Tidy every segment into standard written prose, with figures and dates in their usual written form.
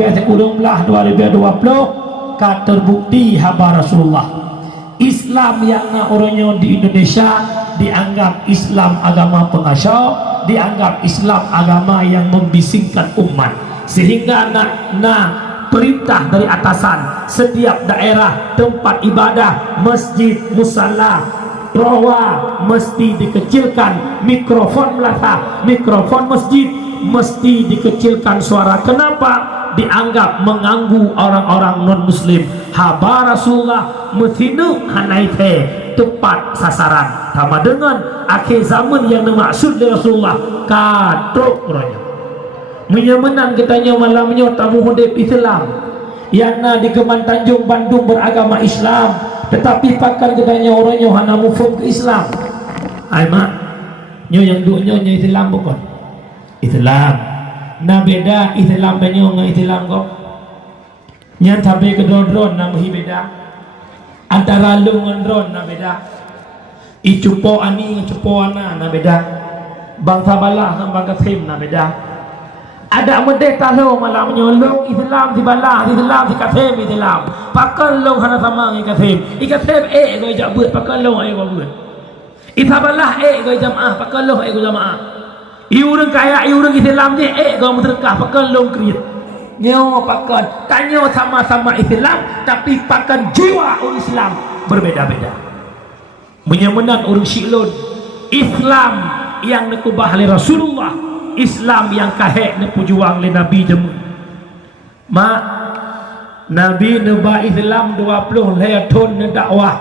2016 2020 ka terbukti haba Rasulullah. Islam yang na orangnya di Indonesia dianggap Islam agama pengacau, dianggap Islam agama yang membisingkan umat, sehingga perintah dari atasan setiap daerah tempat ibadah, masjid, musalla, rawa mesti dikecilkan, mikrofon melata, mikrofon masjid mesti dikecilkan suara. Kenapa? Dianggap mengganggu orang-orang non-muslim. Haba Rasulullah methinu hanaite tepat sasaran sama dengan akhir zaman yang dimaksud dari Rasulullah katrok orangnya menyamenan katanya malamnya tamu hudib Islam yang di Keman Tanjung Bandung beragama Islam, tetapi pakan katanya orangnya hana mufum ke Islam. Ai mak nyo yang dunya Islam bukan Islam na beda Islam banyo dengan Islam kok nyan tabe ke dron na mahi beda antara lu dengan dron na beda icupo ani cupo ana na beda bangsa balah dengan bangsa tim na beda. Ada medeh tahu malam nyolong Islam di balah Islam di katem Islam pakal lu hana sama ngi katem ikatem go jak buat pakal lu go buat itabalah go jamaah pakal lu go jamaah iurang kaya iurang Islam ni go mudrekah pakal lu kriit nyo pakan tanyo sama-sama Islam tapi pakan jiwa orang Islam berbeda-beda. Menyamenan orang Syiklun Islam yang nekubah oleh Rasulullah, Islam yang kahek nepujuang oleh Nabi jemu. Mak Nabi neba Islam 20 layatun dakwah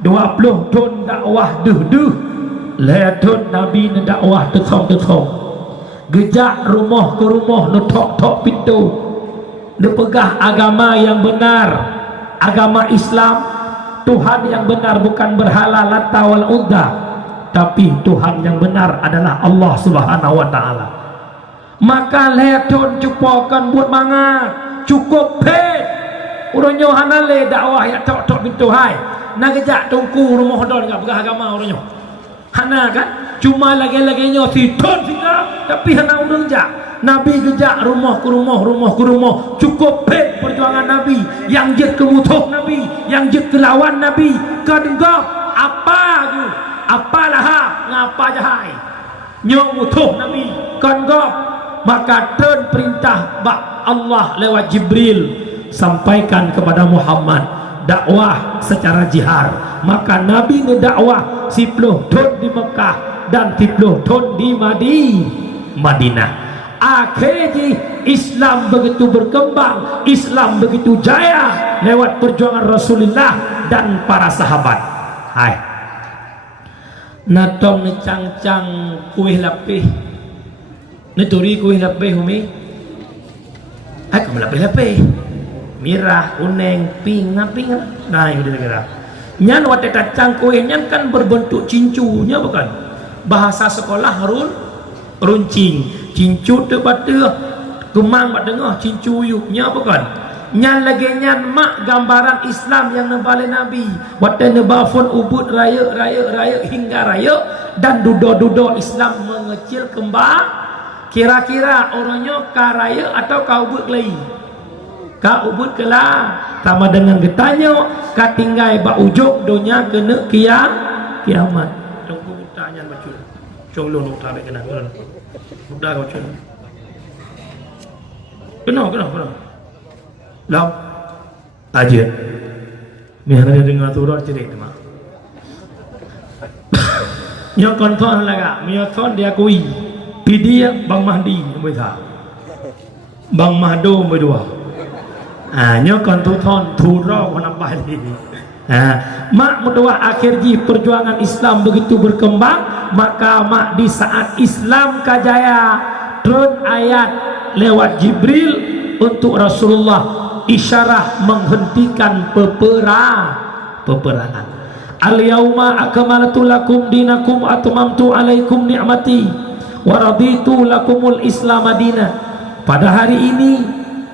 20 ton dakwah duh layatun Nabi dakwah tetong gejak rumah ke rumah netok-tok pintu nepegah agama yang benar, agama Islam, Tuhan yang benar bukan berhala Lata wal Uzza, tapi Tuhan yang benar adalah Allah Subhanahu wa taala. Maka leton cupokan buat mangat cukup pet uronyo hanale dakwah ya tok-tok pintu hai na gejak tungku rumah don enggak pegah agama uronyo hana kan cuma lagi-laginya siton sehingga tapi hana urang jak Nabi gejak rumah ke rumah cukup pet perjuangan Nabi yang jet ke musuh Nabi yang jet ke lawan Nabi kedengap apa tu apalah ngapa jahai nyo musuh Nabi kedengap maka turn perintah bak Allah lewat Jibril sampaikan kepada Muhammad dakwah secara jihar. Maka Nabi ngedakwah 10 tahun di Mekah dan 10 tahun di Madinah. Akhirnya Islam begitu berkembang, Islam begitu jaya lewat perjuangan Rasulullah dan para sahabat. Hai natong necang-cang kuih lapih neturi kuih lapih umi hai kamu lapih mirah, uneng, pink, nah itu dia. Nyan wate kacang kuih nyan kan berbentuk cincunya bukan? Bahasa sekolah runcing, cincu tu batu gemang bat dengah cincu yuknya bukan? Nyan lagi nyan mak gambaran Islam yang nebale Nabi. Wate nebafon ubud raya hingga raya dan dudo Islam mengecil kembang. Kira-kira orangnya ka raya atau ka ubud lain? Ka ubud kelah sama dengan getanya ka tinggai ba ujug donya kena kiamat. Tunggu utanya bacul. Cong lu nuk tabe kena. Budak kau cun. Kena. Lam aja. Ni hanya dengar turut cerit mah. Nyo konton laga, mio ton dia kui. Pidia Bang Mahdi boleh tak? Bang Mahdo berdua. Nyo konton turut menambah lagi. Mak mudahlah akhirnya perjuangan Islam begitu berkembang, maka mak di saat Islam kajaya turun ayat lewat Jibril untuk Rasulullah isyarah menghentikan peperangan. Al-yauma akmaltu lakum dinakum atmamtu alaikum ni'mati wa raditu lakumul Islam madina. Pada hari ini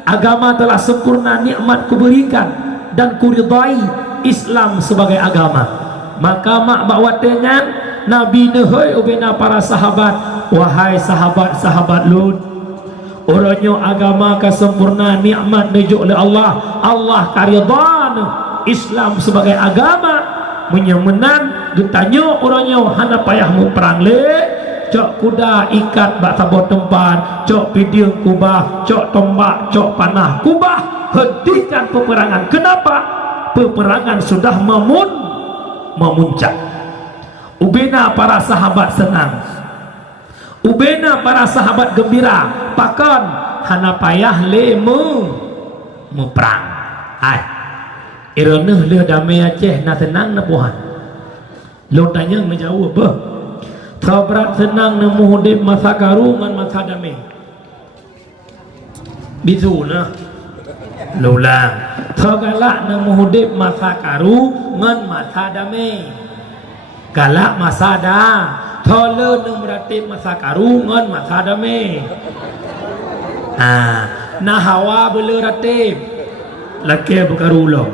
agama telah sempurna, nikmat kuberikan dan kuridai Islam sebagai agama. Maka mak bawatengan Nabi nehoi ubena para sahabat, wahai sahabat-sahabat Lut, Orangnya agama kesempurnaan nikmat nujuk oleh Allah. Allah karidhan Islam sebagai agama menyemenan. Ditanya orangnya hana payahmu perang le, cok kuda ikat bak tabot tempat, cok pidiung kubah, cok tombak, cok panah kubah. Hentikan peperangan. Kenapa? Peperangan sudah memuncak. Ubena para sahabat senang, ubena para sahabat gembira. Pakan hana payah le perang. Irana le damai Aceh na tenang na Tuhan. Lo tanya menjawab apa? Sabrat senang na muhudib masa karu ngan masa damai. Bisu na. Lo lang. Sagalak na muhudib masa karu ngan masa damai. Galak masa dah. Tole na meratib masa karu ngan masa damai. Nah hawa bela ratib laki berkarulah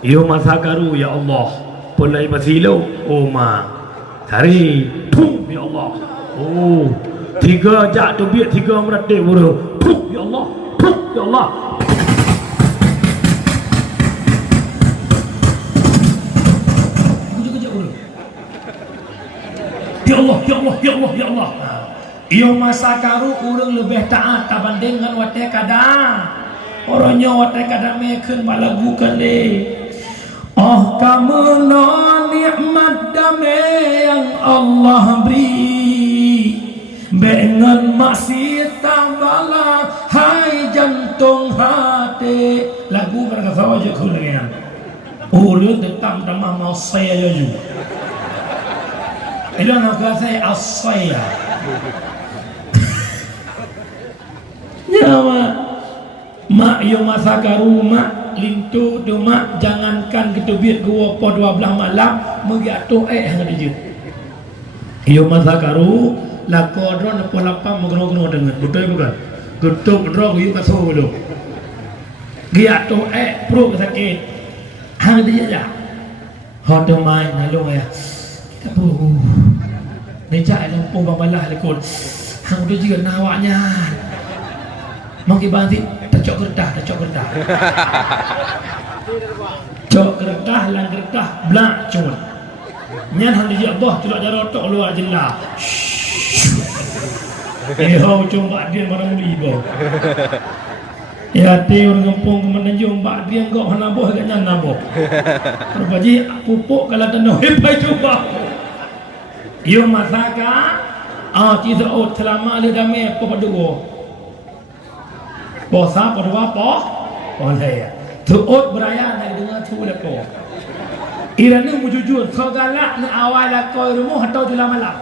yo masa karu ya Allah pulai basilo oh ma cari tum ya Allah oh tiga jak tu biar tiga meratib buru tum ya Allah ya Allah ya Allah ya Allah ya Allah ya Allah. Iyo masa karu urang lebih taat tabanding dengan wate kada. Orangnya wate kada meken malagukan deh. Oh kamu no nikmat damai yang Allah beri, dengan maksud tambala hai jantung hati. Lagu berkata sahaja kuliah. Urang tetap damai mau saya jaju. Ila nak saya asaya. Ya mak yo masa karu mak lintu tu mak jangankan ketubit gua po 12 malam mengiatu hang dia. Yo masa karu la kodron po lapang mengro-ngro dengan betul bukan? Tutup rok yo kaso dulu. Giatu pro sakit. Hang dia ya. Hot mai na lo ya. Ni cak lampu babalah lekol. Hang dia juga nawaknya. Mungkin banti tercok gerdah. Cok gerdah lang gerdah blak cun. Nyan hang dia boh tulak jaro tok luar jelah. Ho coba dia barang beli boh. Ya te orang kampung kemenanjung bak dia engkau hana boh agak nyan boh. Terbaji pupuk kalau tanah hebai coba. Yo masaka tidak selama le damai apa padua. Posa padua oleh tuut beraya nak dengar tu leko. Irana mujujur sagalak ni awal lako rumah atau jula malam.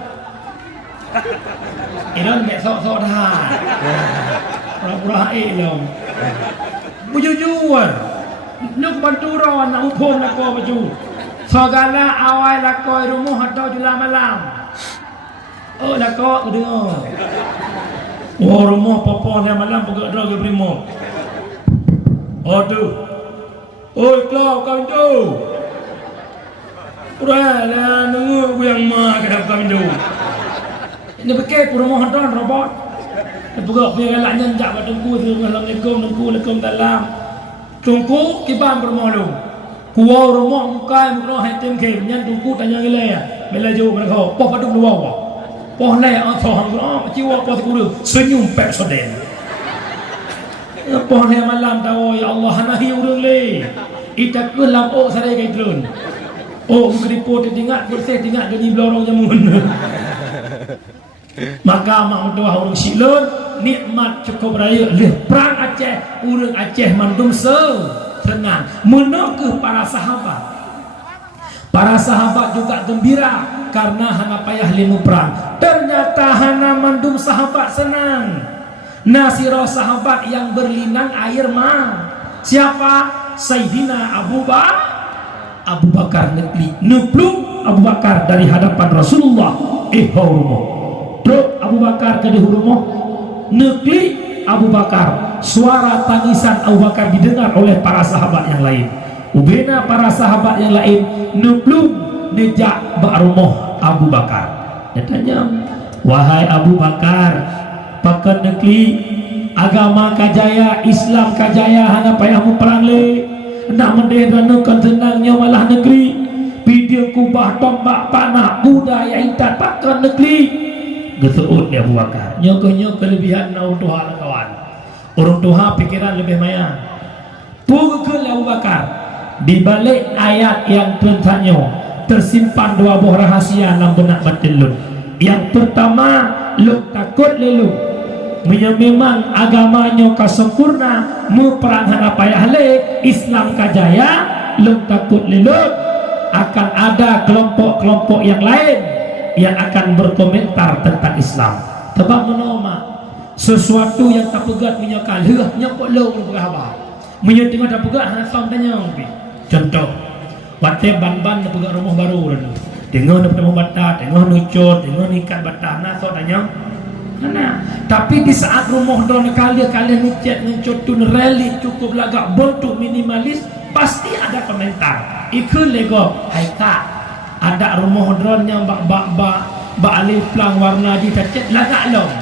Iran besok dah. Pura-pura elom. Mujujur. Nuk bantu ron nak upon lako baju. Sagalak awal lako rumah atau jula malam. Oh lako dengar. Oh rumah popon yang malam pegak drag primo. Aduh. Oi kau tu. Urala nunggu yang mak kedap kau tu. Ini pakai rumah don robot. Pegak biar galak nyanjak kat tungku Assalamualaikum dalam. Tungku kibam rumah lu. Kuwa rumah mukai mukro hatem ke nyan tungku tanya gila ya. Bela jauh mereka. Poh paduk luar. Poh lai atau hang jiwa poh guru senyum pek soden. Poh lai malam tahu ya Allah hanahi urang le. Ita kelam oh sarai kai drone. Oh keriput tingat bersih tingat jadi blorong jamun. Maka mak doa urang silun nikmat cukup raya leh perang Aceh urang Aceh mandum senang menokeh para sahabat. Para sahabat juga gembira karena hana payah limu perang. Ternyata hana mandum sahabat senang. Nasiro sahabat yang berlinang air mah. Siapa? Sayyidina Abu Bakar Nupluk Abu Bakar dari hadapan Rasulullah. Rumah. Truk Abu Bakar ke rumah. Nekli Abu Bakar. Suara tangisan Abu Bakar didengar oleh para sahabat yang lain. Ubena para sahabat yang lain nuplum nejak bak rumah Abu Bakar. Dia tanya, wahai Abu Bakar, pakai negeri agama kajaya, Islam kajaya, hana payah mu perang le, nak mendedanukan tenangnya malah negeri, video kubah tombak panah budaya intat pakai negeri, gesuut dia Abu Bakar, nyok kelebihan orang tua kawan, orang tua pikiran lebih maya, pukul Abu Bakar, di balik ayat yang tentangnya tersimpan dua buah rahasia dalam benak batin lu. Yang pertama, lu takut lelu, memang agamanya kasempurna, mu perang hana payah le, Islam kajaya, lu takut lelu, akan ada kelompok-kelompok yang lain yang akan berkomentar tentang Islam. Sebab menoma sesuatu yang tak pegat menyokal, nyokok lu berapa, menyokong tak pegat hana som tanya. Contoh, waktu ban-ban nak pegat rumah baru dan tengok nak bertemu batah, tengok nucut, tengok ikat batah, nak so tanya. Mana? Tapi di saat rumah drone kalian nucut tu rally cukup lagak bentuk minimalis, pasti ada komentar. Ikut lego, haika. Ada rumah drone yang bak alif pelang warna di cat lagak long.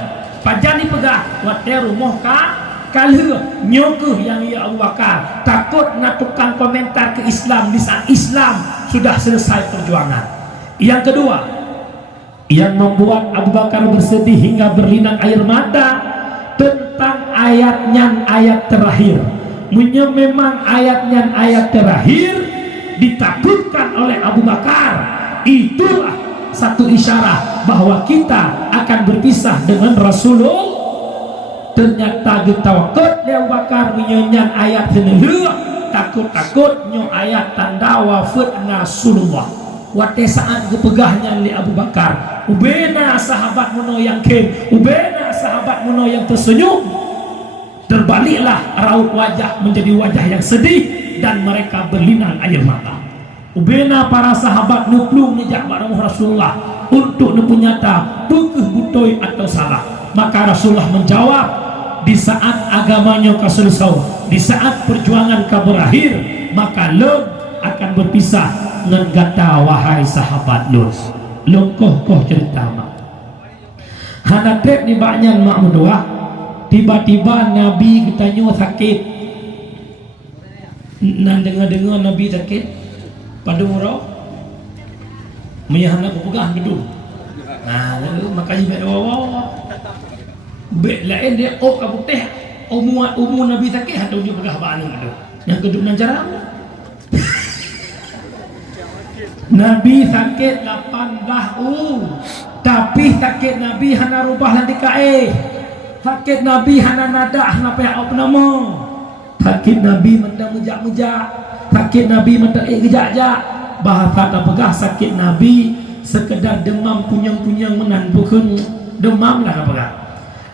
Pajan ni pegah, waktu rumah kalau nyokuh yang ia Abu Bakar takut nak tukang komentar ke Islam di saat Islam sudah selesai perjuangan. Yang kedua, yang membuat Abu Bakar bersedih hingga berlinang air mata tentang ayatnya ayat terakhir. Memang ayatnya ayat terakhir ditakutkan oleh Abu Bakar. Itulah satu isyarat bahwa kita akan berpisah dengan Rasulullah. Ternyata getawakut Abu Bakar menyanyian ayat senelur, takut-takut nyo ayat tanda wafat Rasulullah. Wate saat kepegahnya li Abu Bakar, ubena sahabat muno yang kem, ubena sahabat muno yang tersenyum, terbaliklah raut wajah menjadi wajah yang sedih dan mereka berlinang air mata. Ubena para sahabat nuplung nejak barang Rasulullah untuk nepunyata bukeh butoi atau salah. Maka Rasulullah menjawab, di saat agamanya keselesai, di saat perjuangan kau berakhir, maka lo akan berpisah dengan kata wahai sahabat lo. Longkoh cerita mak. Hanatrek ni banyak mak mendoa. Tiba-tiba Nabi ketanya sakit. Nan dengar Nabi sakit. Pada murah. Meyahana pepegang gedung. Nah, lalu makanya baik wawa. Baik lain dia kamu teh umur Nabi sakit atau dia pegah balik tu. Yang gedung nan jarang. Nabi sakit 18 tapi sakit Nabi hana rubah lanti kae. Sakit Nabi hana nada hana payah apa nama. Sakit Nabi mendang mejak-mejak. Sakit Nabi mendang gejak-jak. Bahasa tak pegah sakit Nabi sekedar demam punyang-punyang menan bukan demam lah pegah.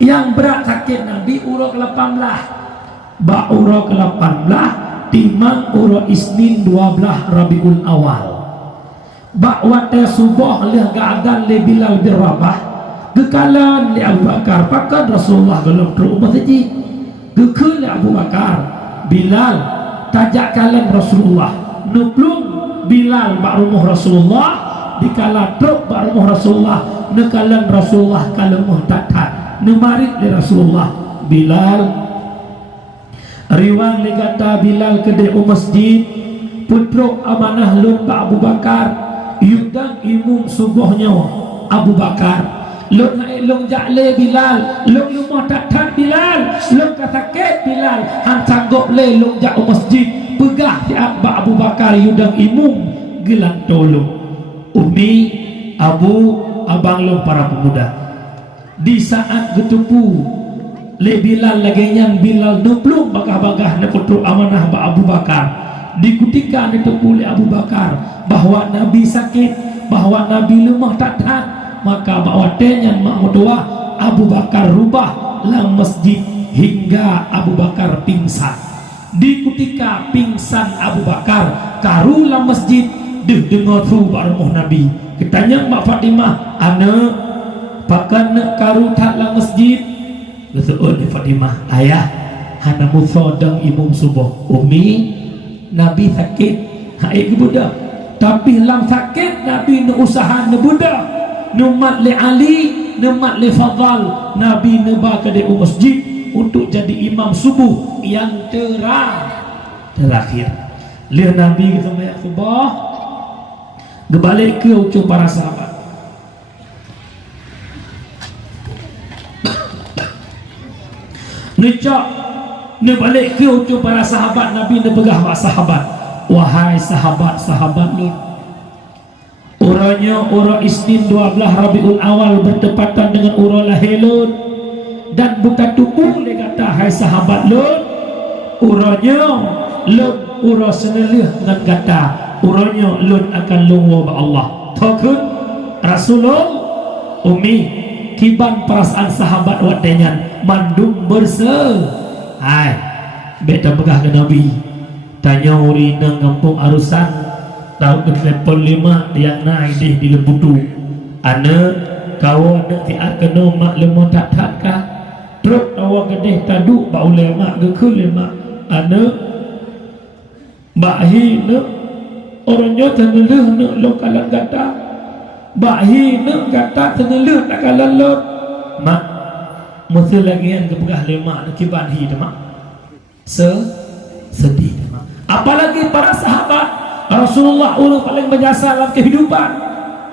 Yang berat sakit Nabi urut ke-18. Ba urut ke-18 timang urut Isnin 12 Rabiul Awal. Bakwate subuh lihat keadaan le Bilal bin Rabah kekalan li Abu Bakar pakan Rasulullah belum terubah saji kekal li Abu Bakar Bilal tajak kalan Rasulullah nuplung Bilal bak rumah Rasulullah dikala truk bak rumah Rasulullah nekalan Rasulullah kalau muhtatat nemarik li Rasulullah Bilal riwang li kata Bilal kedai masjid putruk amanah lun bak Abu Bakar yudang imum subuhnya Abu Bakar lung naik jakle Bilal lung rumah tak Bilal lung kasakit Bilal han sanggup le lung jak masjid pegah siap Abu Bakar yudang imum gelang tolong umi abu abang lung para pemuda di saat getupu le Bilal laginya Bilal nuplung bagah-bagah na putruk amanah Abu Bakar dikutika ditepuli Abu Bakar bahwa Nabi sakit, bahwa Nabi lemah tak tahan, maka bawatenya mak doa Abu Bakar rubah lang masjid hingga Abu Bakar pingsan. Dikutika pingsan Abu Bakar karulah masjid dengar tu baruh Nabi. Ketanya Mak Fatimah, anak pakan karu tak lang masjid. Betul Fatimah, ayah hana musodang imum subuh umi Nabi sakit hai kebudak tapi lam sakit Nabi nu usaha nu budak nu mat li Ali nemat li fadal Nabi neba ke di masjid untuk jadi imam subuh yang terakhir. Lihat Nabi kita banyak subah kembali ke ucap para sahabat. Necak ne balik ke ucap para sahabat. Nabi ne pegah pak sahabat, wahai sahabat-sahabat lu, uranya ura Isnin 12 Rabiul Awal bertepatan dengan ura lahilun, dan bukan tubuh le kata hai sahabat lu, uranya lu ura senelih dengan kata uranya lu akan lungwa ba Allah. Takun Rasulullah umi kiban perasaan sahabat wadenyan mandum hai beta begah ke Nabi tanya uri nang kampung arusan tahu ke telepon 5 yang naik di lembutu ana kau nak tiak kena mak lemah tak kah truk awak gedeh taduk ba ulama ke kulema ana bahi ne orangnya teneleh ne lokalan kata bahi ne kata teneleh tak kalan lot mak mesti lagi yang kepegah lemak kiban hi mak sedih mak. Apalagi para sahabat Rasulullah orang paling berjasa dalam kehidupan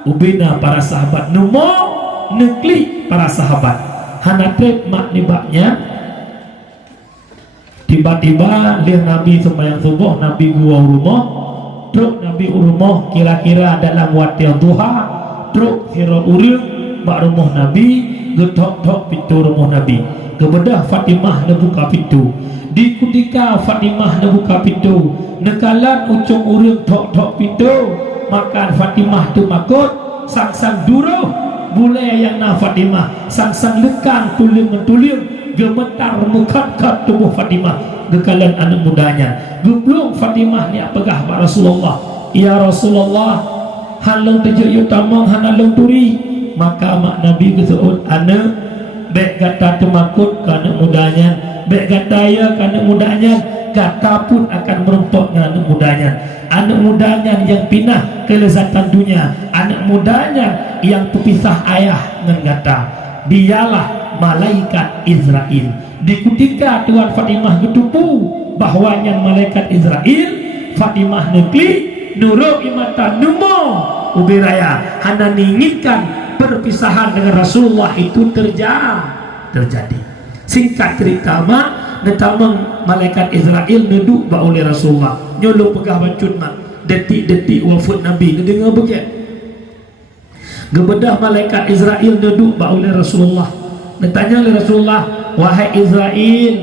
ubina para sahabat numo nekli para sahabat hanate mak nibaknya tiba-tiba lihat Nabi sembahyang subuh Nabi gua rumah truk Nabi rumah kira-kira dalam waktu duha truk kira uril bak rumah Nabi getok-tok pintu rumah Nabi kebedah Fatimah nak buka pintu di ketika Fatimah nak buka pintu nekalan ucung urang tok-tok pintu makan Fatimah tu makut sang-sang duruh bulai yang na Fatimah sang-sang lekang tuling-tuling gemetar mekat-kat tubuh Fatimah nekalan anak mudanya geblung Fatimah ni apagah pak Rasulullah ya Rasulullah halau tejuk tamang halau turi maka mak Nabi kesuut anak baik kata temakut kerana mudanya baik kata ya kerana mudanya kata pun akan merumpok dengan anak mudanya yang pinah kelezatan dunia anak mudanya yang terpisah ayah dengan kata dialah malaikat Israel di ketika Tuan Fatimah ketupu bahwanya malaikat Israel Fatimah negeri nuruk imata numo ubiraya hana ninginkan perpisahan dengan Rasulullah itu terjadi. Singkat cerita mak netamang malaikat Israel neduk ba oleh Rasulullah nyolong pegah bancun mak detik-detik wafat Nabi dengar begitu gebedah malaikat Israel neduk ba oleh Rasulullah netanya oleh Rasulullah wahai Israel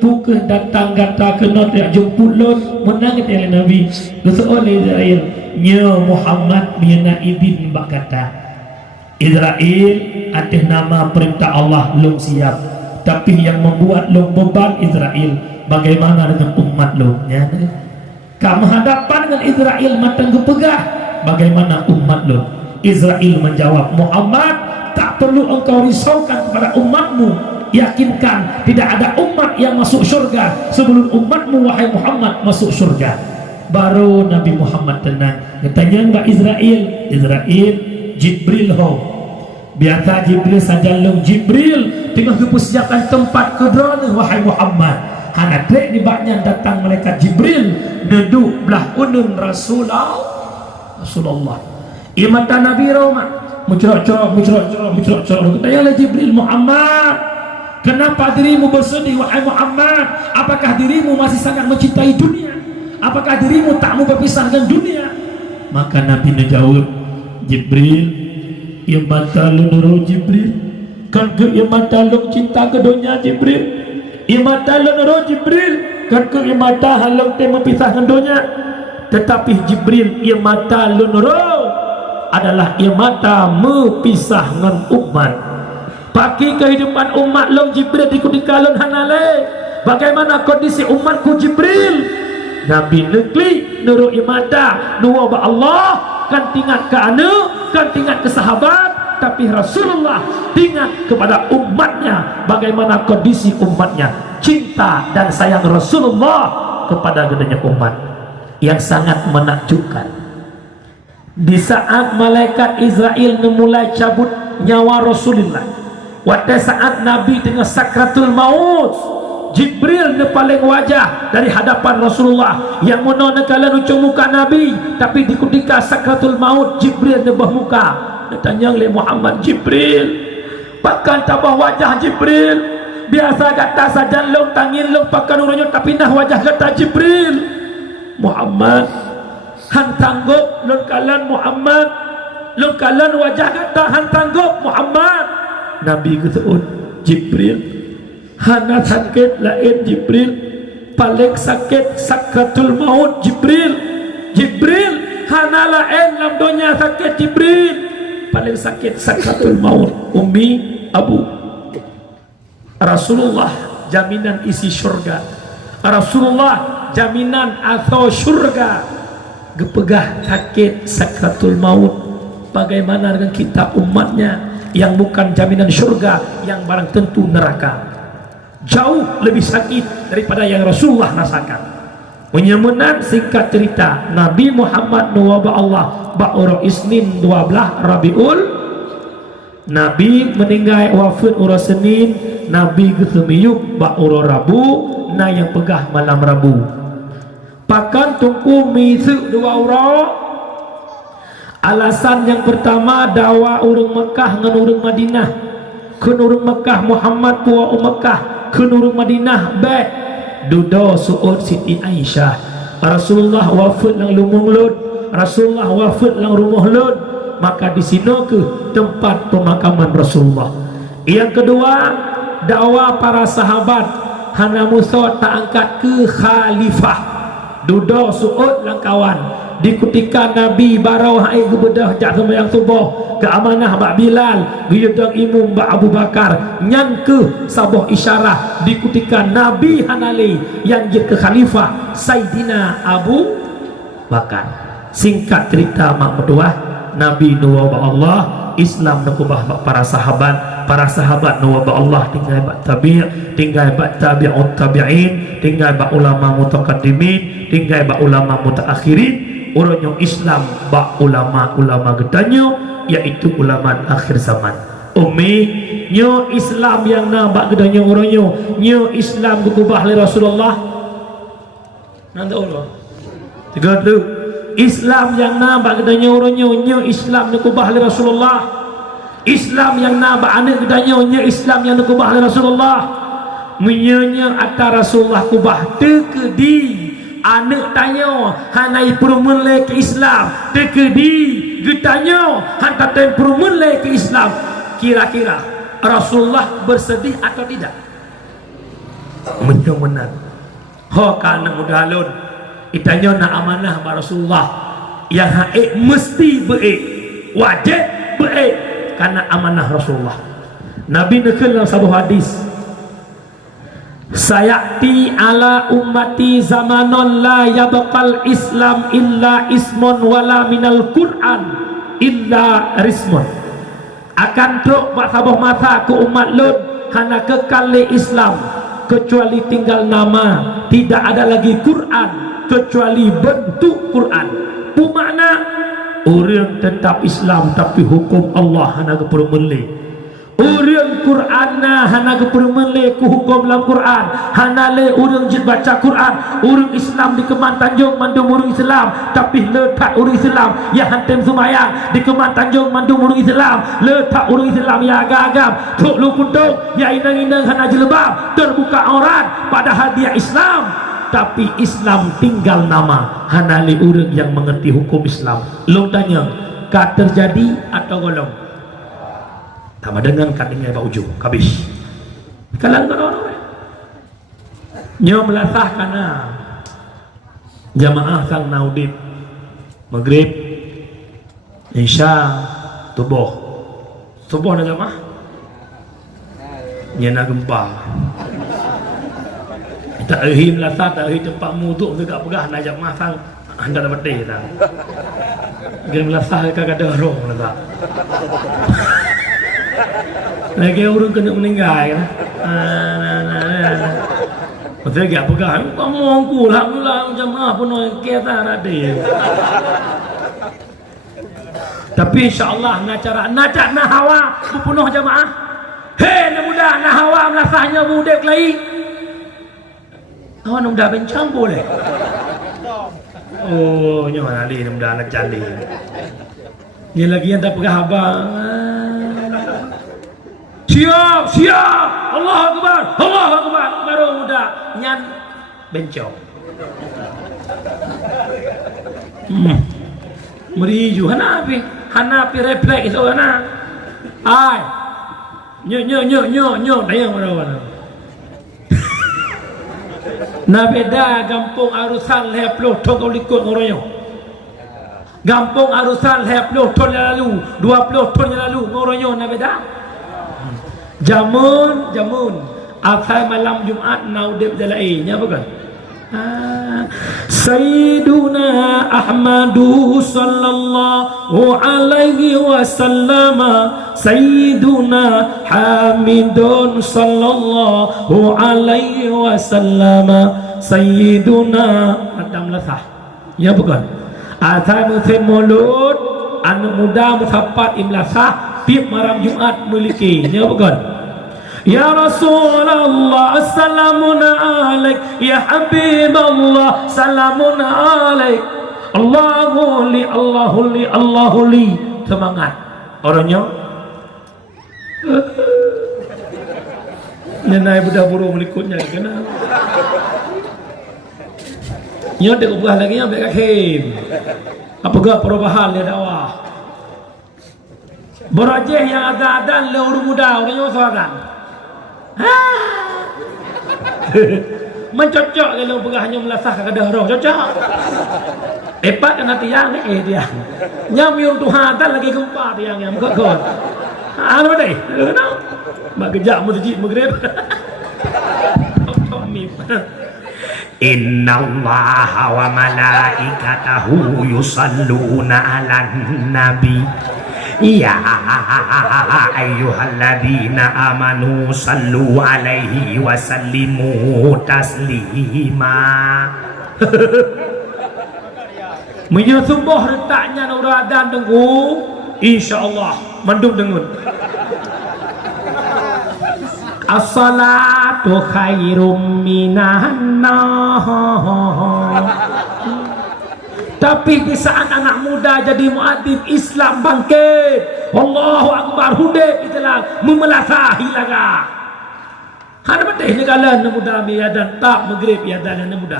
pukul datang kata kena tak jemput lon menangit oleh Nabi geseol Israel nya Muhammad mina idin bak kata Israel atas nama perintah Allah belum siap tapi yang membuat lo beban Israel bagaimana dengan umat lo ya kamu hadapan dengan Israel matang kepegah bagaimana umat lo Israel menjawab Muhammad tak perlu engkau risaukan kepada umatmu yakinkan tidak ada umat yang masuk surga sebelum umatmu wahai Muhammad masuk surga baru Nabi Muhammad tenang katanya enggak Israel Jibril biasa Jibril saja long Jibril tengah kepersiapan tempat kedrona wahai Muhammad hana trek di baknya datang malaikat Jibril neduk belah unun Rasulullah imata Nabi Rahmat mucerok katanya oleh Jibril Muhammad kenapa dirimu bersedih wahai Muhammad apakah dirimu masih sangat mencintai dunia apakah dirimu tak mau berpisah dengan dunia maka Nabi menjawab Jibril yang mata lu nuru Jibril kan ke yang mata lu cinta ke dunia Jibril yang mata lu nuru Jibril kan ke yang mata halang te memisahkan dunia tetapi Jibril yang mata lu nuru adalah yang mata mepisah dengan umat pakai kehidupan umat lu Jibril di kudikalun hanale bagaimana kondisi umatku Jibril Nabi negeri nuru imata nuru ba Allah kan tingkat ke anu kan tingkat ke sahabat tapi Rasulullah tingkat kepada umatnya bagaimana kondisi umatnya cinta dan sayang Rasulullah kepada gedenya umat yang sangat menakjubkan di saat malaikat Israel memulai cabut nyawa Rasulullah. Pada saat Nabi tengah sakratul maut, Jibril ne paling wajah dari hadapan Rasulullah, yang mana nekala ucung muka Nabi, tapi di ketika sakratul maut Jibril ne bermuka. Dia tanya oleh Muhammad, Jibril, pakan tabah wajah Jibril, biasa kata saja long tangin long pakan urunyo, tapi nah wajah kata Jibril. Muhammad han tanggup lon kalan Muhammad, lon kalan wajah kata han tanggup Muhammad. Nabi ketuun, Jibril hana sakit lain Jibril, paling sakit sakratul maut Jibril. Jibril hana lain dalam dunia sakit Jibril, paling sakit sakratul maut. Umi Abu, Rasulullah jaminan isi syurga, Rasulullah jaminan atau syurga. Gepegah sakit sakratul maut, bagaimana dengan kita umatnya yang bukan jaminan syurga, yang barang tentu neraka? Jauh lebih sakit daripada yang Rasulullah rasakan. Menyemunan singkat cerita, Nabi Muhammad nuwaba Allah ba'ura isnin 12 Rabiul, Nabi meninggal wafat ura Senin, Nabi kesemiyuk ba'ura Rabu, na yang pegah malam Rabu. Pakan tungku misu 2 ura. Alasan yang pertama, dakwah urang Mekah ngan urang Madinah. Keun urang Mekah Muhammad puwa Mekah, keun urang Madinah baik. Dudo suud Siti Aisyah, Rasulullah wafat lang lumung lud, Rasulullah wafat lang rumah lud, maka di sini ke tempat pemakaman Rasulullah. Yang kedua, dakwah para sahabat hana musa tak angkat ke khalifah. Dudo suud lang kawan. Di ketika Nabi barau hai kebedah jak sembahyang subuh ke amanah Mbak Bilal, giyudang imum Mbak Abu Bakar, nyang ke sabuh isyarah di ketika Nabi hanali yang jadi ke khalifah Sayyidina Abu Bakar. Singkat cerita mak berdua, Nabi nuwaba Allah, Islam nakubah para sahabat nuwaba Allah, tinggal bak tabi', tinggal bak tabi'ut tabi'in, tinggal bak ulama mutaqaddimin, tinggal bak ulama mutaakhirin. Orang yang Islam bak ulama gedanyo, yaitu ulama akhir zaman. Umi nyo Islam yang na bak gedanyo orangnya, nyo Islam gubah oleh Rasulullah. Nanda Allah. Tiga tu Islam yang na bak gedanyo orangnya, nyo Islam gubah oleh Rasulullah. Islam yang na bak anak gedanyo, nyo Islam yang gubah oleh Rasulullah. Menyonya atas Rasulullah kubah tekedi. Anak tanya hanai perumun le ke Islam, tekedi getanya hantar tem perumun le ke Islam. Kira-kira Rasulullah bersedih atau tidak? Benar-benar ho kana mudalun itanya na amanah ba Rasulullah, yang haik mesti baik, wajib baik karena amanah Rasulullah. Nabi nakal dalam sebuah hadis, sayati ala ummati zamanon la yabqal Islam illa ismun wala minal Quran illa rismun. Akan truk bak sabuh masa ke umat Lut hana kekal Islam kecuali tinggal nama, tidak ada lagi Quran kecuali bentuk Quran. Bermakna orang tetap Islam tapi hukum Allah hana keperluan. Orang Quran hana keperluan ku hukum dalam Quran, hana le orang jid baca Quran. Orang Islam di Keman Tanjung mandung orang Islam, tapi letak orang Islam yang hantem sembahyang di Keman Tanjung mandung orang Islam, letak orang Islam yang agam-agam tok lu kuntung yang inang-inang hana jilbab terbuka aurat, padahal dia Islam tapi Islam tinggal nama, hana le orang yang mengerti hukum Islam. Lu tanya ka terjadi atau golong? Sama dengan kadangnya bak ujung habis kalang orang nyo melasah kana jamaah sang naudid maghrib isya subuh na jamaah nyana gempa kita ahi melasah tak ahi tempat muduk juga pegah na jamaah sang anda dapat deh tak gem melasah kagak roh tak lagi orang kena meninggal kan. Betul gak pegang kamu angku alhamdulillah jamaah penuh kita ada. Tapi insya-Allah nak hawa berpenuh jamaah. Hei nak muda nak hawa melasahnya muda kelai. Awak nak muda bencang boleh. Oh, nyo ali nak muda nak jali. Ni lagi yang tak pegah abang. Siap. Allahu akbar. Baru muda nyan bencong. Meriju Hanapi refleks itu hana. Ai. Nyo dayang mana. Na beda kampung arusan leploh thong kau likut ngoroyo. Kampung arusan leploh tahun yang lalu, 20 tahun yang lalu ngoroyo na beda. Jamun akhir malam Jumaat naudib jalai nya bukan. Sayyiduna Ahmadu sallallahu alaihi wasallam, Sayyiduna Hamidun sallallahu alaihi wasallam, Sayyiduna Adam lasah ya bukan. Atai musim mulut anu muda musapat imlasah pip malam Jumat miliki ya bukan. Ya Rasulullah salamun alaik, ya Habiballah salamun alaik, Allahu li semangat orangnya nenai budak burung melikutnya kena nyot dia ubah lagi yang baik hakim apakah perubahan dia dakwah berajih yang ada le urung muda orangnya soalan mencocok kalau berahnya melasah kepada roh cocok epat kena tiang ni dia nyamyung Tuhan dan lagi keempat tiang yang kekot apa deh mak kejap masjid maghrib innallaha wa malaikatahu yusalluna 'alan nabi ya ayyuhalladzina amanu sallu alaihi wa sallimu taslima. Menyusubuh retaknya nuradan tunggu insyaallah mendung dengun. As-salatu khairum minan nar. Tapi di saat anak muda jadi muadzin Islam bangkit, Allahu akbar hudib Islam memelasahi laga. Hana betul negala anak muda biadan tak maghrib biadan anak muda.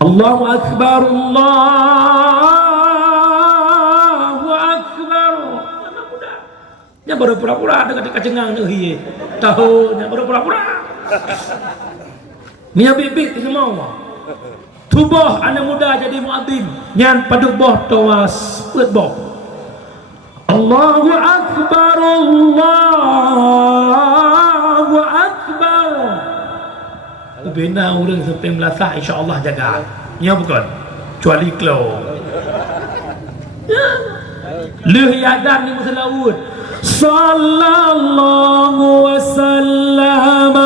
Allahu akbar anak muda. Nya baru pura-pura dekat kacengang tu hiye. Tahu nya baru pura-pura. Mia bibit tu mau. Tubuh anak muda jadi muadzin nyan paduk boh tawas put boh Allahu akbar bina orang sampai melasah insyaallah jaga nya bukan kecuali klau leh yadan ni musalawud sallallahu wasallam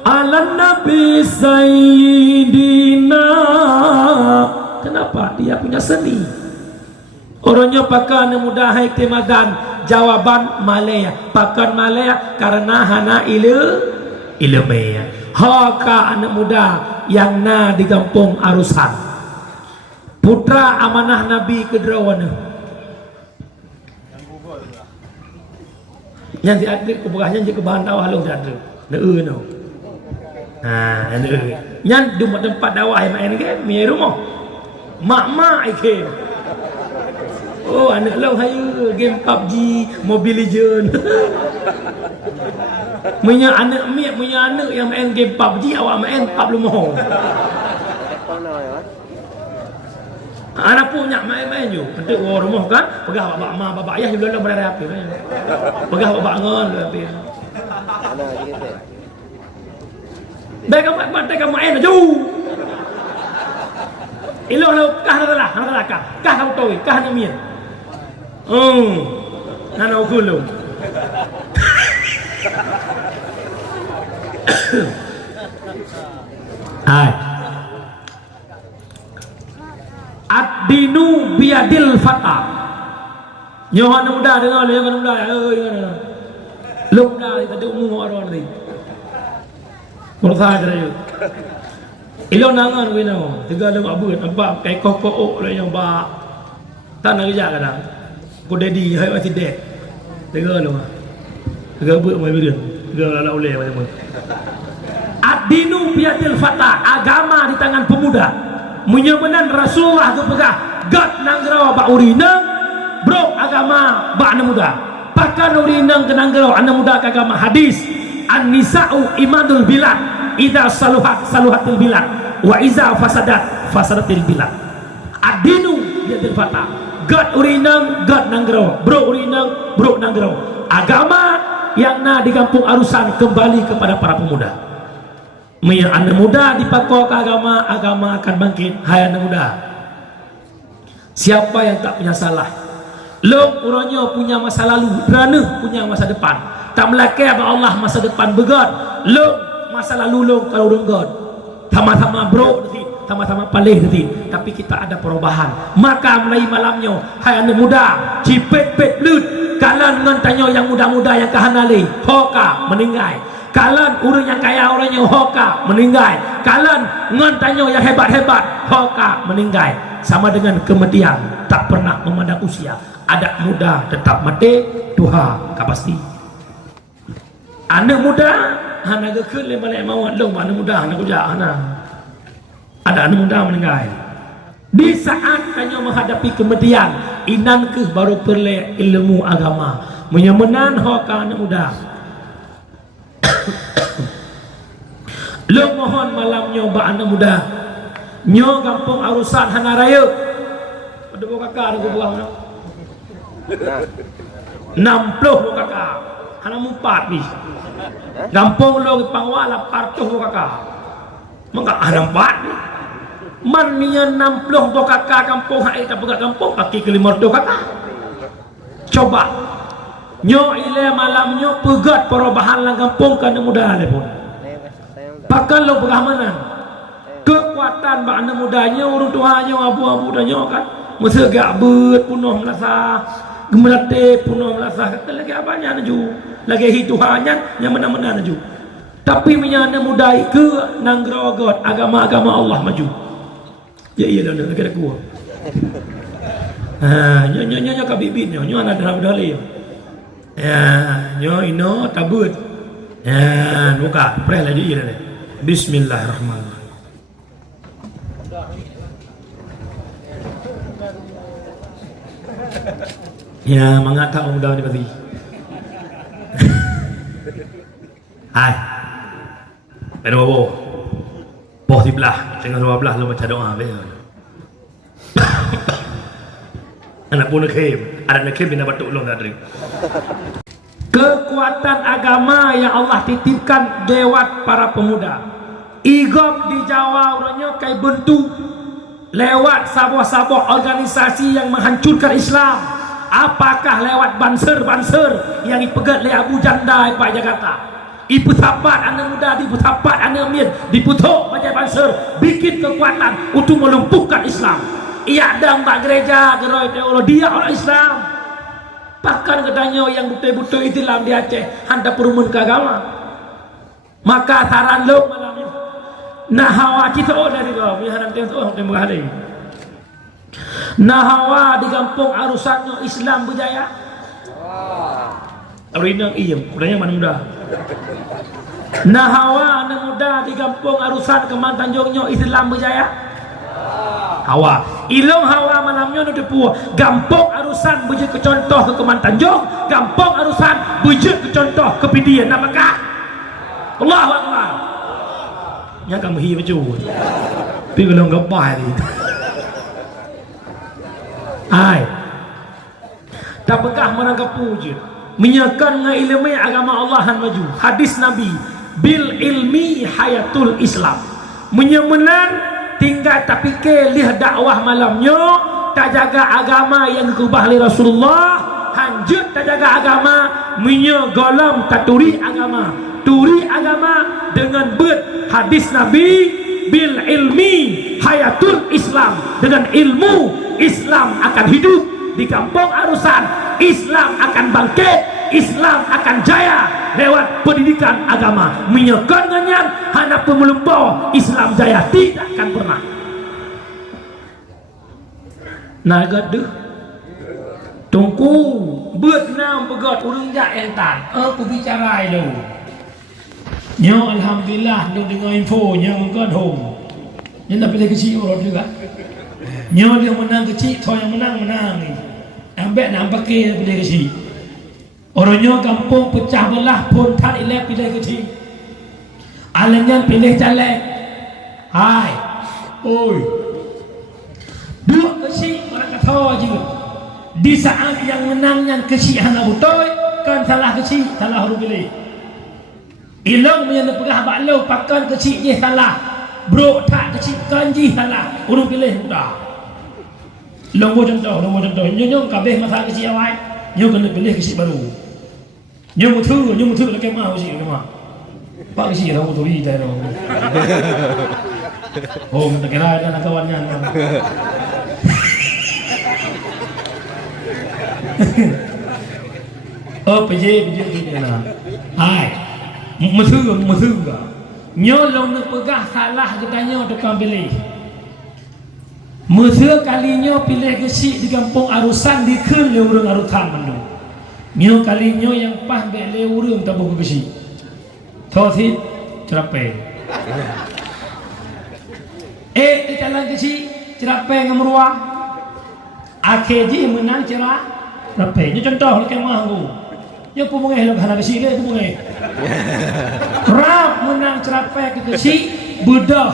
ala nabi sayyidina. Kenapa dia punya seni? Orangnya pakai mudah iktimadan jawaban Malaya pakai Malaya karena hana ilmu haka anak muda yang na di kampung arusan putra amanah nabi kedrawana yang diadrik keberahnya jika bahan dakwah lu diadrik no. Nah, nyan di tempat dakwah yang main game, mi rumah. Mak ikem. Oh, anak lau hayu game PUBG, Mobile Legend. Punya anak yang main game PUBG, awak main PUBG Lumoh. Anak punya main je. Nanti rumah kan, pegah bapak mak bapak ayah juga belum berada api. Pegah bapak ngon api. Baik kamu main aja. Iloh lau kah nak kah kamu tahu kah nak mian. Nana ukulu. Hai. ad-dinu biadil fata. Nyohan muda dengar le kan muda. Dengar. Lu muda tadi umur orang ni. Murtad aja. Ilo nangan wino. Tiga lu abu nampak kai kokok le yang ba. Tak nak kerja kadang. Ko daddy hai masih dek. Dengar lu. Tiga bu mai birin. Tiga la oleh macam mana. Ad-dinu biadil fata. Agama di tangan pemuda. Menyebenan Rasulullah ke pegah God nanggerawa ba urinang bro agama ba anak muda pakan urinang ke nanggerawa anak muda ke agama hadis an-nisa'u imadul bilad idza saluhatil bilad wa idza fasadatil bilad. Ad-dinu biadil fata. God urinang God nanggerawa bro urinang bro nanggerawa. Agama yang di kampung Arusan kembali kepada para pemuda. Maya anak muda dipakau ke agama, agama akan bangkit. Hai anak muda, siapa yang tak punya salah? Lo orangnya punya masa lalu, kerana punya masa depan. Tak melakai Allah masa depan begat. Lo masa lalu lo kalau renggot, sama-sama bro, sama-sama palih nanti. Tapi kita ada perubahan. Maka mulai malamnya, hai anak muda, cipet-pet lut. Kalian ngantanyo yang muda-muda yang kahanali, hoka meninggal. Kalian orang yang kaya orangnya hoka meninggal. Kalian ngantanyo yang hebat-hebat hoka meninggal. Sama dengan kematian tak pernah memandang usia. Ada muda tetap mati, Tuhan kapasti. Anak muda anak gekut le balik mawat long anak muda anak kuja anak. Ada anak muda meninggal. Di saat kanyo menghadapi kematian, inan ke baru perle ilmu agama. Menyemenan hoka anak muda. Lo mohon malam nyoba anak muda nyo kampung Arusan hana raya pada buah kakak aku buang no 60 buah kakak hana mumpat ni kampung lo pangwala 400 buah kakak maka hana empat ni man niya 60 buah kakak kampung hai tak pegat kampung kaki ke 500 kakak coba nyo ile malam nyo pegat perubahan lang kampung kan muda le pun pakan lo beramanan kekuatan ba anak mudanya orang tuanya abu-abu danya kan mesti gak bet punuh melasa gemelate punuh melasa kata lagi abanya naju lagi hituhannya yang mana-mana naju tapi menyana muda ke nanggrogot agama-agama Allah maju ya iya dah nak kira kuat nyo kabibit nyo anak dah berdali ya nyo ino tabut ya buka preh lagi iya dah Bismillahirrahmanirrahim. Ya, mengata mudah ni pasti. Hai. Ada apa? Poh di belah, tengah 12 lo baca doa be. Anak pun nekem, ada nekem bina batuk ulung tadi. Kekuatan agama yang Allah titipkan lewat para pemuda. Igop di Jawa orangnya kayak bentuk lewat sabuah-sabuah organisasi yang menghancurkan Islam. Apakah lewat banser-banser yang dipegat oleh Abu Janda Pak Jakarta? Ibu tapat anak muda, ibu tapat anak mir, diputuk macam banser, bikin kekuatan untuk melumpuhkan Islam. Ia dan tak gereja, gerai teologi dia orang Islam. Bahkan katanya yang betul-betul Islam di Aceh hendak perumun ke agama. Maka saran lo malam ini nahawa kita dari kau biar nanti tu terima kasih. Nahawa di kampung Arusannya Islam berjaya. Arinang iem, kurangnya mana muda. Nahawa anak muda di kampung Arusan Keman Tanjungnya Islam berjaya. Hawa ilong hawa malamnya nu depu gampong Arusan bujut ke contoh ke Keman Tanjung, gampong Arusan bujut ke contoh ke Pidian. Apakah Allahu Akbar nya kamu hi baju pi kalau enggak pai ai tak bekah merangkap wujud menyakan dengan ilmu agama Allah han maju. Hadis Nabi bil ilmi hayatul Islam menyemenan tinggal tapi ke lih dakwah malamnya tak jaga agama yang dikubah oleh Rasulullah hanjut tak jaga agama menyegolam tak turi agama dengan bet hadis Nabi bil ilmi hayatul Islam dengan ilmu Islam akan hidup di kampung Arusan. Islam akan bangkit, Islam akan jaya lewat pendidikan agama. Menyokong dengan hana pemelumpo Islam jaya tidak akan pernah. Naga deh tungku buat nam begot urang jak yang tan aku bicara itu nyo alhamdulillah lu dengar info nyo begot home nyo nak pilih kecil orang juga nyo dia menang kecil so yang menang ni ambek nak pakai pilih kecil orang nyo kampung pecah belah pun tak ilek pilih kecil alangan pilih caleg hai oi dua kecil orang kata juga di saat yang menangnya kecil hana betul kan salah kecil salah huruf pilih ilong yang pegah baklo pakan kecil je salah bro tak kecil kanji salah huruf pilih sudah lombo contoh nyo kabeh masa kecil awal nyo kena pilih kecil baru nyo mutu lagi mau kecil mah pak kecil dah mutu ri dah oh tak kira ada kawannya oh pergi na hai musuh ga nyo long nak pegah salah katanya tukang pilih musuh kalinya pilih kecil di kampung Arusan dikeun le urang Arusan mandu nyo kalinya yang pas be le urang tabu kecil thosit cerape di jalan kecil cerape ngamrua akhirnya menang cerah rapi. Ini contoh lagi mahu. Yang pemungeh lo kahana kecil le pemungeh. Rap menang cerape ke kecil bedah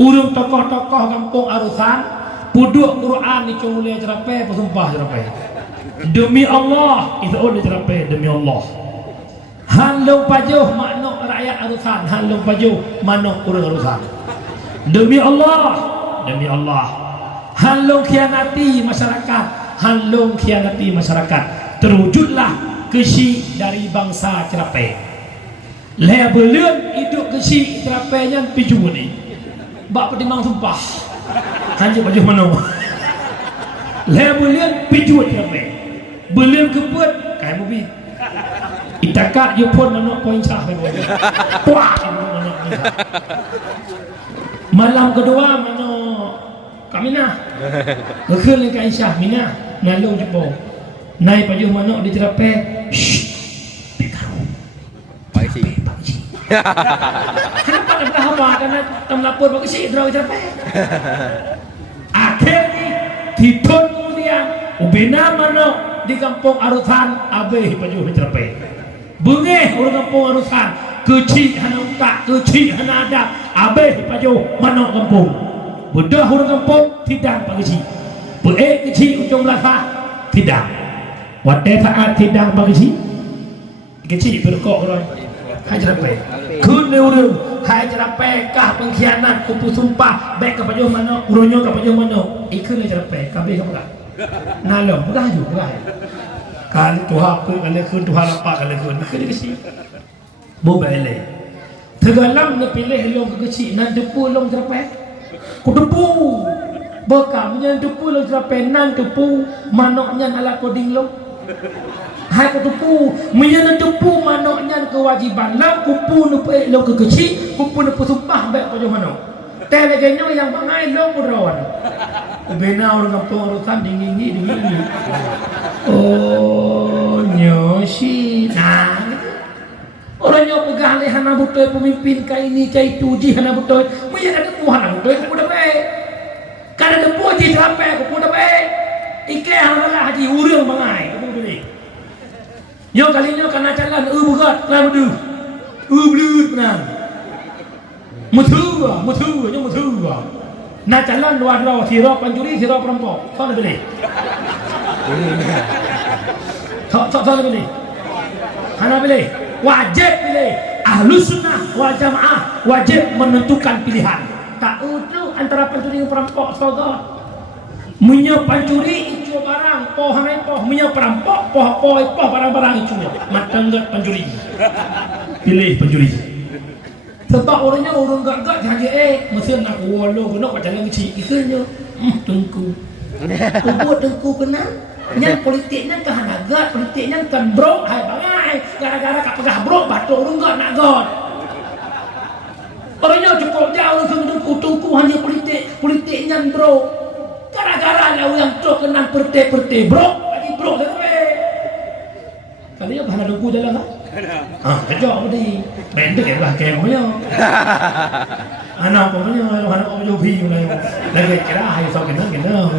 urung tokoh-tokoh kampung Arusan puduk Quran ni cumule cerape pesumpah cerape. Demi Allah itu oleh cerape demi Allah. Halung pajuh makno rakyat Arusan, halung pajuh makno urang Arusan. Demi Allah, demi Allah. Halung khianati masyarakat, halung khianati masyarakat. Terwujudlah kesi dari bangsa Cerape. Lebelun hidup kesi Cerape yang piju ni. Bak pertimbang sumpah. Hanya baju mana? Lebelun piju Cerape. Belun kebut kai mobil. Itakak je pun manuk poin sah kan. Wah, malam kedua manuk Kamina, ngekul dengan Aisyah Mina, nalung jepong, naik pajuh manuk di Cerape, pekaru, Pakcik. Kenapa nak berapa? Karena tam lapor Pakcik draw Cerape. Akhirnya, ditun kemudian, ubina manuk di kampung Arusan, abeh pajuh di Cerape. Bengeh orang kampung Arusan, kecil hana utak, kecil hana ada, abeh pajuh manuk kampung. Bedah orang kampung tidak pagi. Beek kecil ujung belakang tidak. Wadai saat tidak pagi. Kecil berkok orang. Hai Cerape. Kun orang hai Cerape kah pengkhianat kupu sumpah baik kepada mana uronyo kepada mana. Ikun Cerape kabeh kamu. Nalong bedah ju bedah. Kan Tuhan kun kali kun Tuhan apa kali kun kecil. Mobile. Tegalam nak pilih long kecil nak depu long Cerape. Kudepu bekam nyan depu lo Cerape nan depu manok nyan ala koding lo hai kudepu menyan depu manok nyan kewajiban la kupu nupe lo ke kecil kupu nupe sumpah baik pajo manok tele genyo yang bangai lo purawan bena orang kampung Arusan dingin oh nyosi nah orang yang pegang leh hana betul pemimpin kai ini kai tuji hana betul menyan ada Tuhan betul kuda baik karena ada puji Cerape kuda baik ikhlas hana haji urang bangai kamu boleh nyo kalinya kana jalan berat lah bedu belut menang mutu nak jalan dua sirap pencuri sirap perampok sana boleh sana boleh hana boleh wajib pilih Ahlus Sunnah wal Jamaah wajib menentukan pilihan tak utuh antara pencuri dan perampok sogot punya pencuri itu barang poh poh punya perampok poh barang-barang itu matanggat pencuri pilih pencuri sebab orangnya orang gak janji mesin nak walau kena kat jalan kecil ikutnya tunggu Ubud dengku kena yang politiknya ke hanagat, politiknya kan bro, hai bangai gara-gara kat pegah bro batuk runggot nak god. Orangnya cukup jauh ke dengku tungku hanya politiknya bro. Gara-gara lah yang tok kena perte-perte bro, lagi bro sampai. Kalian bahana dengku jalan kan? Kejauh tadi. Benda ke lah kemanya. Anak punya anak punya pi mulai lagi kira hai so kena kena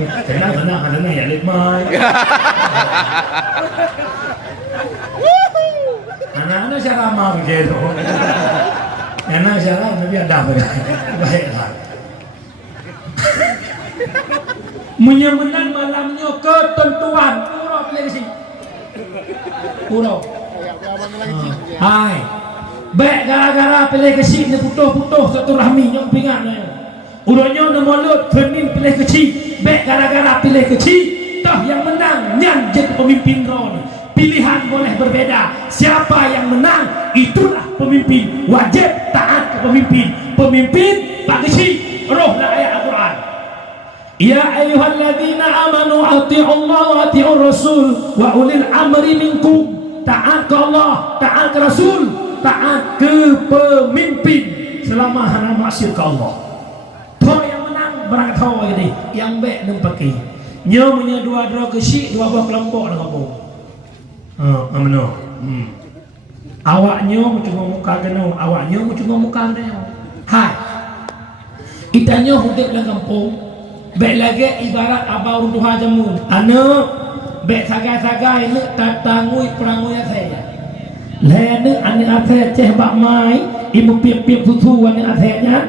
ya lek mai anak cara ma begitu anak cara nabi ada baiklah menyembuhkan malamnya ketentuan pulau pilih sini pulau hai baik gara-gara pilih kecil ni putuh-putuh satu rahmi yang pingat ni. Ulanya nak mulut Fermin pilih kecil. Baik gara-gara pilih kecil, tah yang menang nyan jadi pemimpin ron. Pilihan boleh berbeza. Siapa yang menang itulah pemimpin. Wajib taat ke pemimpin. Pemimpin pak kecil. Rohlah ayat Al-Quran. Ya ayyuhalladzina amanu ati'u Allah wa ati'ur Rasul wa ulil amri minkum. Taat ke Allah, taat ke Rasul. Taat ke pemimpin selama hana maksud ke Allah. Toh yang menang berangkat tahu ini yang baik nempaki nyo punya dua kesik dua buah kelompok nak kamu amno awaknya cuma muka kena awaknya cuma muka kena hai itanya hidup dalam kampung baik lagi ibarat abang runtuh jamu anak baik sagai-sagai ini tatangui perangui saya lene ane athe ceh bak mai imu piep-piep susu ane athenya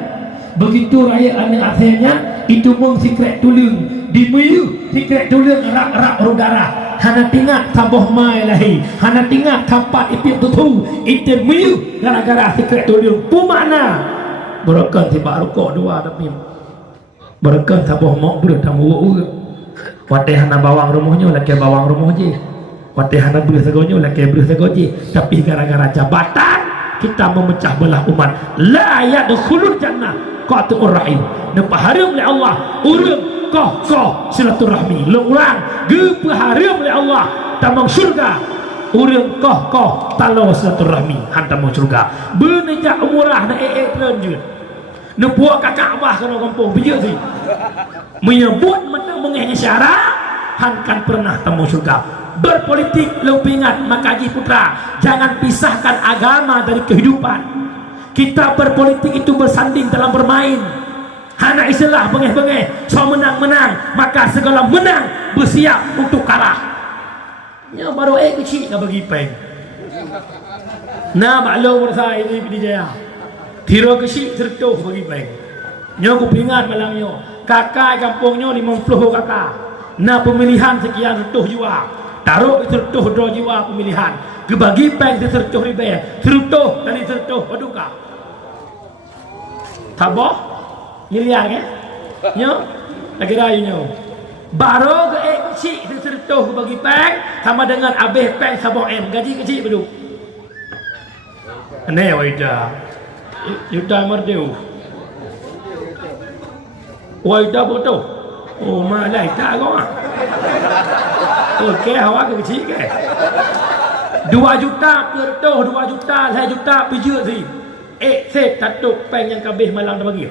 begitu raya ane athenya itu mung sikret tulung di muyu sikret tulung rak-rak udara hana tingkat taboh mai lahi hana tingkat kapat ipiep susu itu muyu gara-gara sikret tulung pu makna berakan tiba rokok dua tapi berakan taboh mok berat tamu urut wateh hana bawang rumahnya laki bawang rumah je watihana belah segonya laki belah segoji tapi gara-gara jabatan kita memecah belah umat la yadkhulul jannah qatur rahim dan paharum oleh Allah urang koh silaturahmi le urang ge paharum oleh Allah tamang syurga urang koh talo silaturahmi hantam syurga benejak umrah na telanjut ne puak Kaabah kana kampung bijak si menyebut menang mengehnya syarat hankan pernah temu syurga. Berpolitik lupingat makaji putra jangan pisahkan agama dari kehidupan. Kita berpolitik itu bersanding dalam bermain hana istilah bengeh-bengeh so menang-menang maka segala menang bersiap untuk kalah nya baru kecil nak bagi peng na maklum bersah ini di Jaya tiro kecil sertuh bagi peng nya aku pingat malamnya kakak kampungnya 50 kakak na pemilihan sekian sertuh jua taruh sertuh dua jiwa pemilihan kebagi peng sertuh ribe sertuh dari sertuh paduka taboh miliar ke nyo lagi rayunya baru ke kecil sertuh bagi peng sama dengan abeh peng saboh M gaji kecil beduk aneh waida yuda merdeu waida bodoh oh malai tak kau ah okey awak ke kecil ke 2 juta pertuh 2 juta 2 juta pijut si set tatuk peng yang kabeh malang dah bagi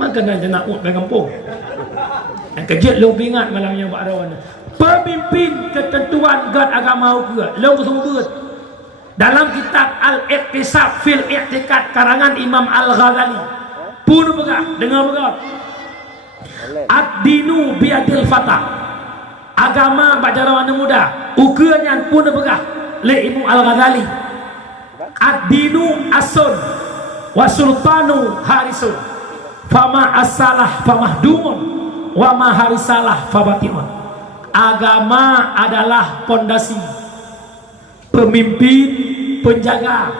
maka nak nak ut peng kampung yang kejut lu bingat malangnya buat rawan pemimpin ketentuan gad agama ke lu sumber dalam kitab Al-Iqtisab fil I'tiqad karangan Imam Al-Ghazali pun begah dengar begah ad-dinu biadil fatah agama bajarawan muda ukurannya pun begah le Imam Al-Ghazali ad-dinu asun wa sultanu harisun fama asalah famahdumun wa ma harisalah fabatimun agama adalah pondasi pemimpin penjaga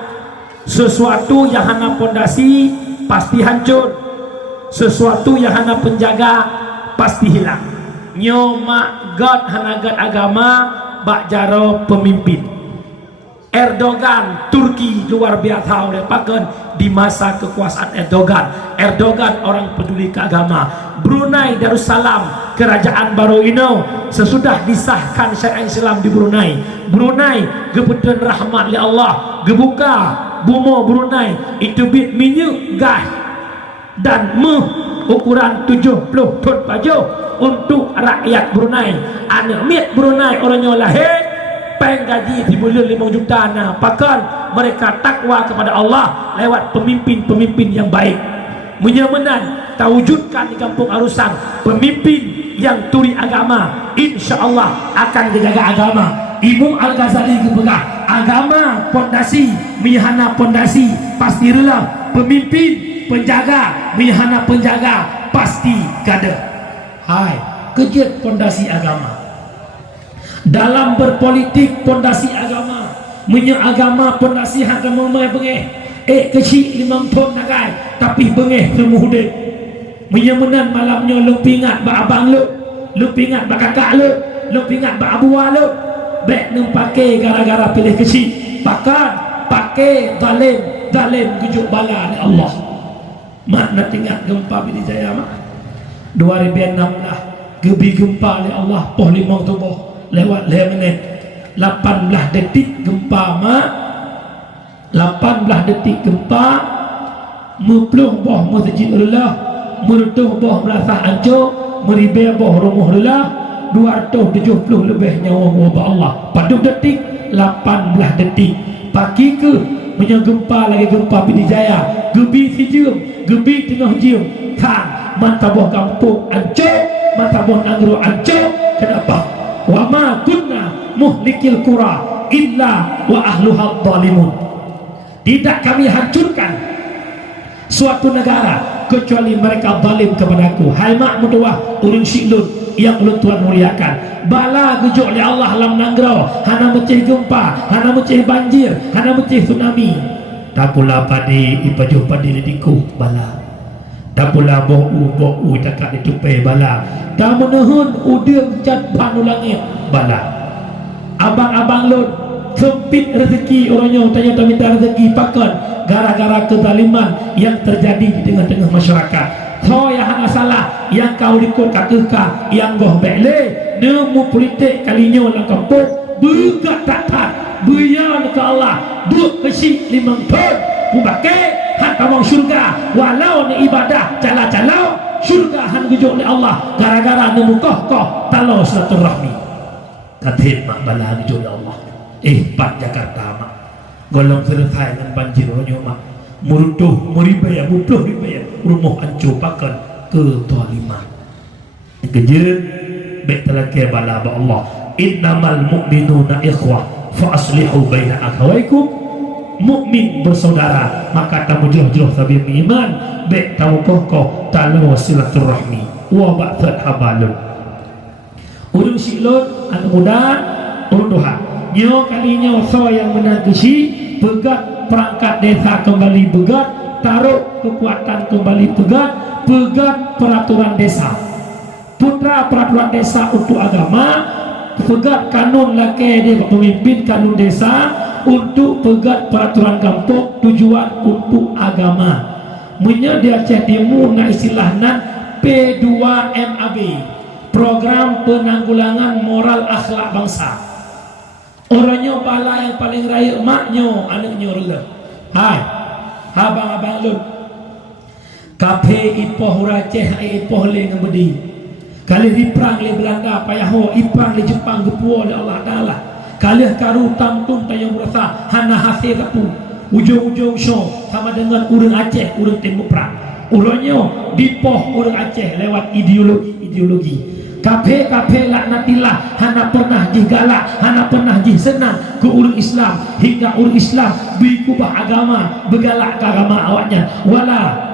sesuatu yang hana pondasi pasti hancur sesuatu yang hana penjaga pasti hilang nyoma god hana god agama bak jaro pemimpin Erdogan Turki luar biasa oleh paken di masa kekuasaan Erdogan orang peduli keagama. Brunei Darussalam kerajaan baru ini sesudah disahkan syariat Islam di Brunei kebetulan rahmat li Allah gebuka bumo Brunei itu bit minyak gas dan ukuran 70 ton baju untuk rakyat Brunei. Anak mit Brunei orangnya lahir gaji di bulan 5 juta nah pakan mereka takwa kepada Allah lewat pemimpin-pemimpin yang baik menyamanan terwujudkan di kampung Arusang pemimpin yang turi agama insyaallah akan dijaga agama. Imam Al-Ghazali kepegang agama pondasi mihana pondasi pasti rela pemimpin penjaga mihana penjaga pasti gada. Hai kejut pondasi agama dalam berpolitik pondasi agama agama pondasi agama bengeh kecil 5 ton nagai tapi bengeh semua hudik menyamanan malamnya lu pingat ba abang lu pingat ba kakak lu pingat ba abuah lu bek nem pakai gara-gara pilih kecil pakai zalim gujuk bala ni Allah mak nak tinggal gempa Pd Jaya mak 2016 gebi gempa ni Allah poh 5 tubuh lewat 5 menit 18 detik gempa mak 18 detik gempa mepluh boh masjid Allah merutuh boh merasa hancur meribe boh rumah Allah 270 lebih nyawa wabah Allah pada detik 18 detik pagi ke punya gempa lagi gempa Pd Jaya gebi sijum gebi tengah jium kan mata boh kampung hancur mata boh nangro hancur. Kenapa? Wa ma kunna muhlikil qura illa wa ahluha dhalimun. Tidak kami hancurkan suatu negara kecuali mereka zalim kepadaku. Hai mak mutuah urang siklun yang ulun Tuhan muliakan bala gujuk oleh Allah alam nanggro hana mecih gempa hana mecih banjir hana mecih tsunami tak pula padi ipajuh padi diku bala tak pula bohu cakap ditupai bala tak menehun udang cat panu langit bala abang-abang lun sempit rezeki orangnya tanya minta rezeki pakan gara-gara kezaliman yang terjadi di tengah-tengah masyarakat. So yang hana salah yang kau ikut kakak yang goh bele nemu politik kalinya lang kampung bergat tak buyan ke Allah duk besi 5 ton bubakai han kamang syurga walau ni ibadah cala-cala syurga han gujuk ni Allah gara-gara nemu koh talo silaturahmi katin mak bala gujuk ni Allah Pat Jakarta mak golong selesai dengan banjir orangnya mak murutuh muribaya mupluh ribaya rumah hancur pakan kezaliman kejir baik telaki bala ba Allah innamal mu'minuna ikhwah fa aslihu baina akhawaykum mukmin bersaudara maka tamu jelah sabi iman baik tamu kokoh talu silaturahmi wa ba'that habalun urang silon anak muda urang Tuhan nyo kalinya so yang menagisi pegat perangkat desa kembali pegat taruh kekuatan kembali pegat peraturan desa putra peraturan desa untuk agama pegat kanun laki dia pemimpin kanun desa untuk pegat peraturan kampung tujuan untuk agama menyedia Aceh Timur na istilahna P2MAB program penanggulangan moral akhlak bangsa. Orangnya bala yang paling raya maknya anaknya rela. Hai abang-abang lu kape ipoh Aceh ipoh le ngabedi kali diperang le Belanda payaho iperang le Jepang gepuo le Allah Taala kali karu tamtum tayo berasa hana hasil kapu ujung-ujung show sama dengan urang Aceh urang Timur perang orangnya dipoh urang Aceh lewat ideologi kafe laknatillah hana pernah jigalak hana pernah jisenang ke urang Islam hingga urang Islam berubah agama bergalak ke agama awaknya wala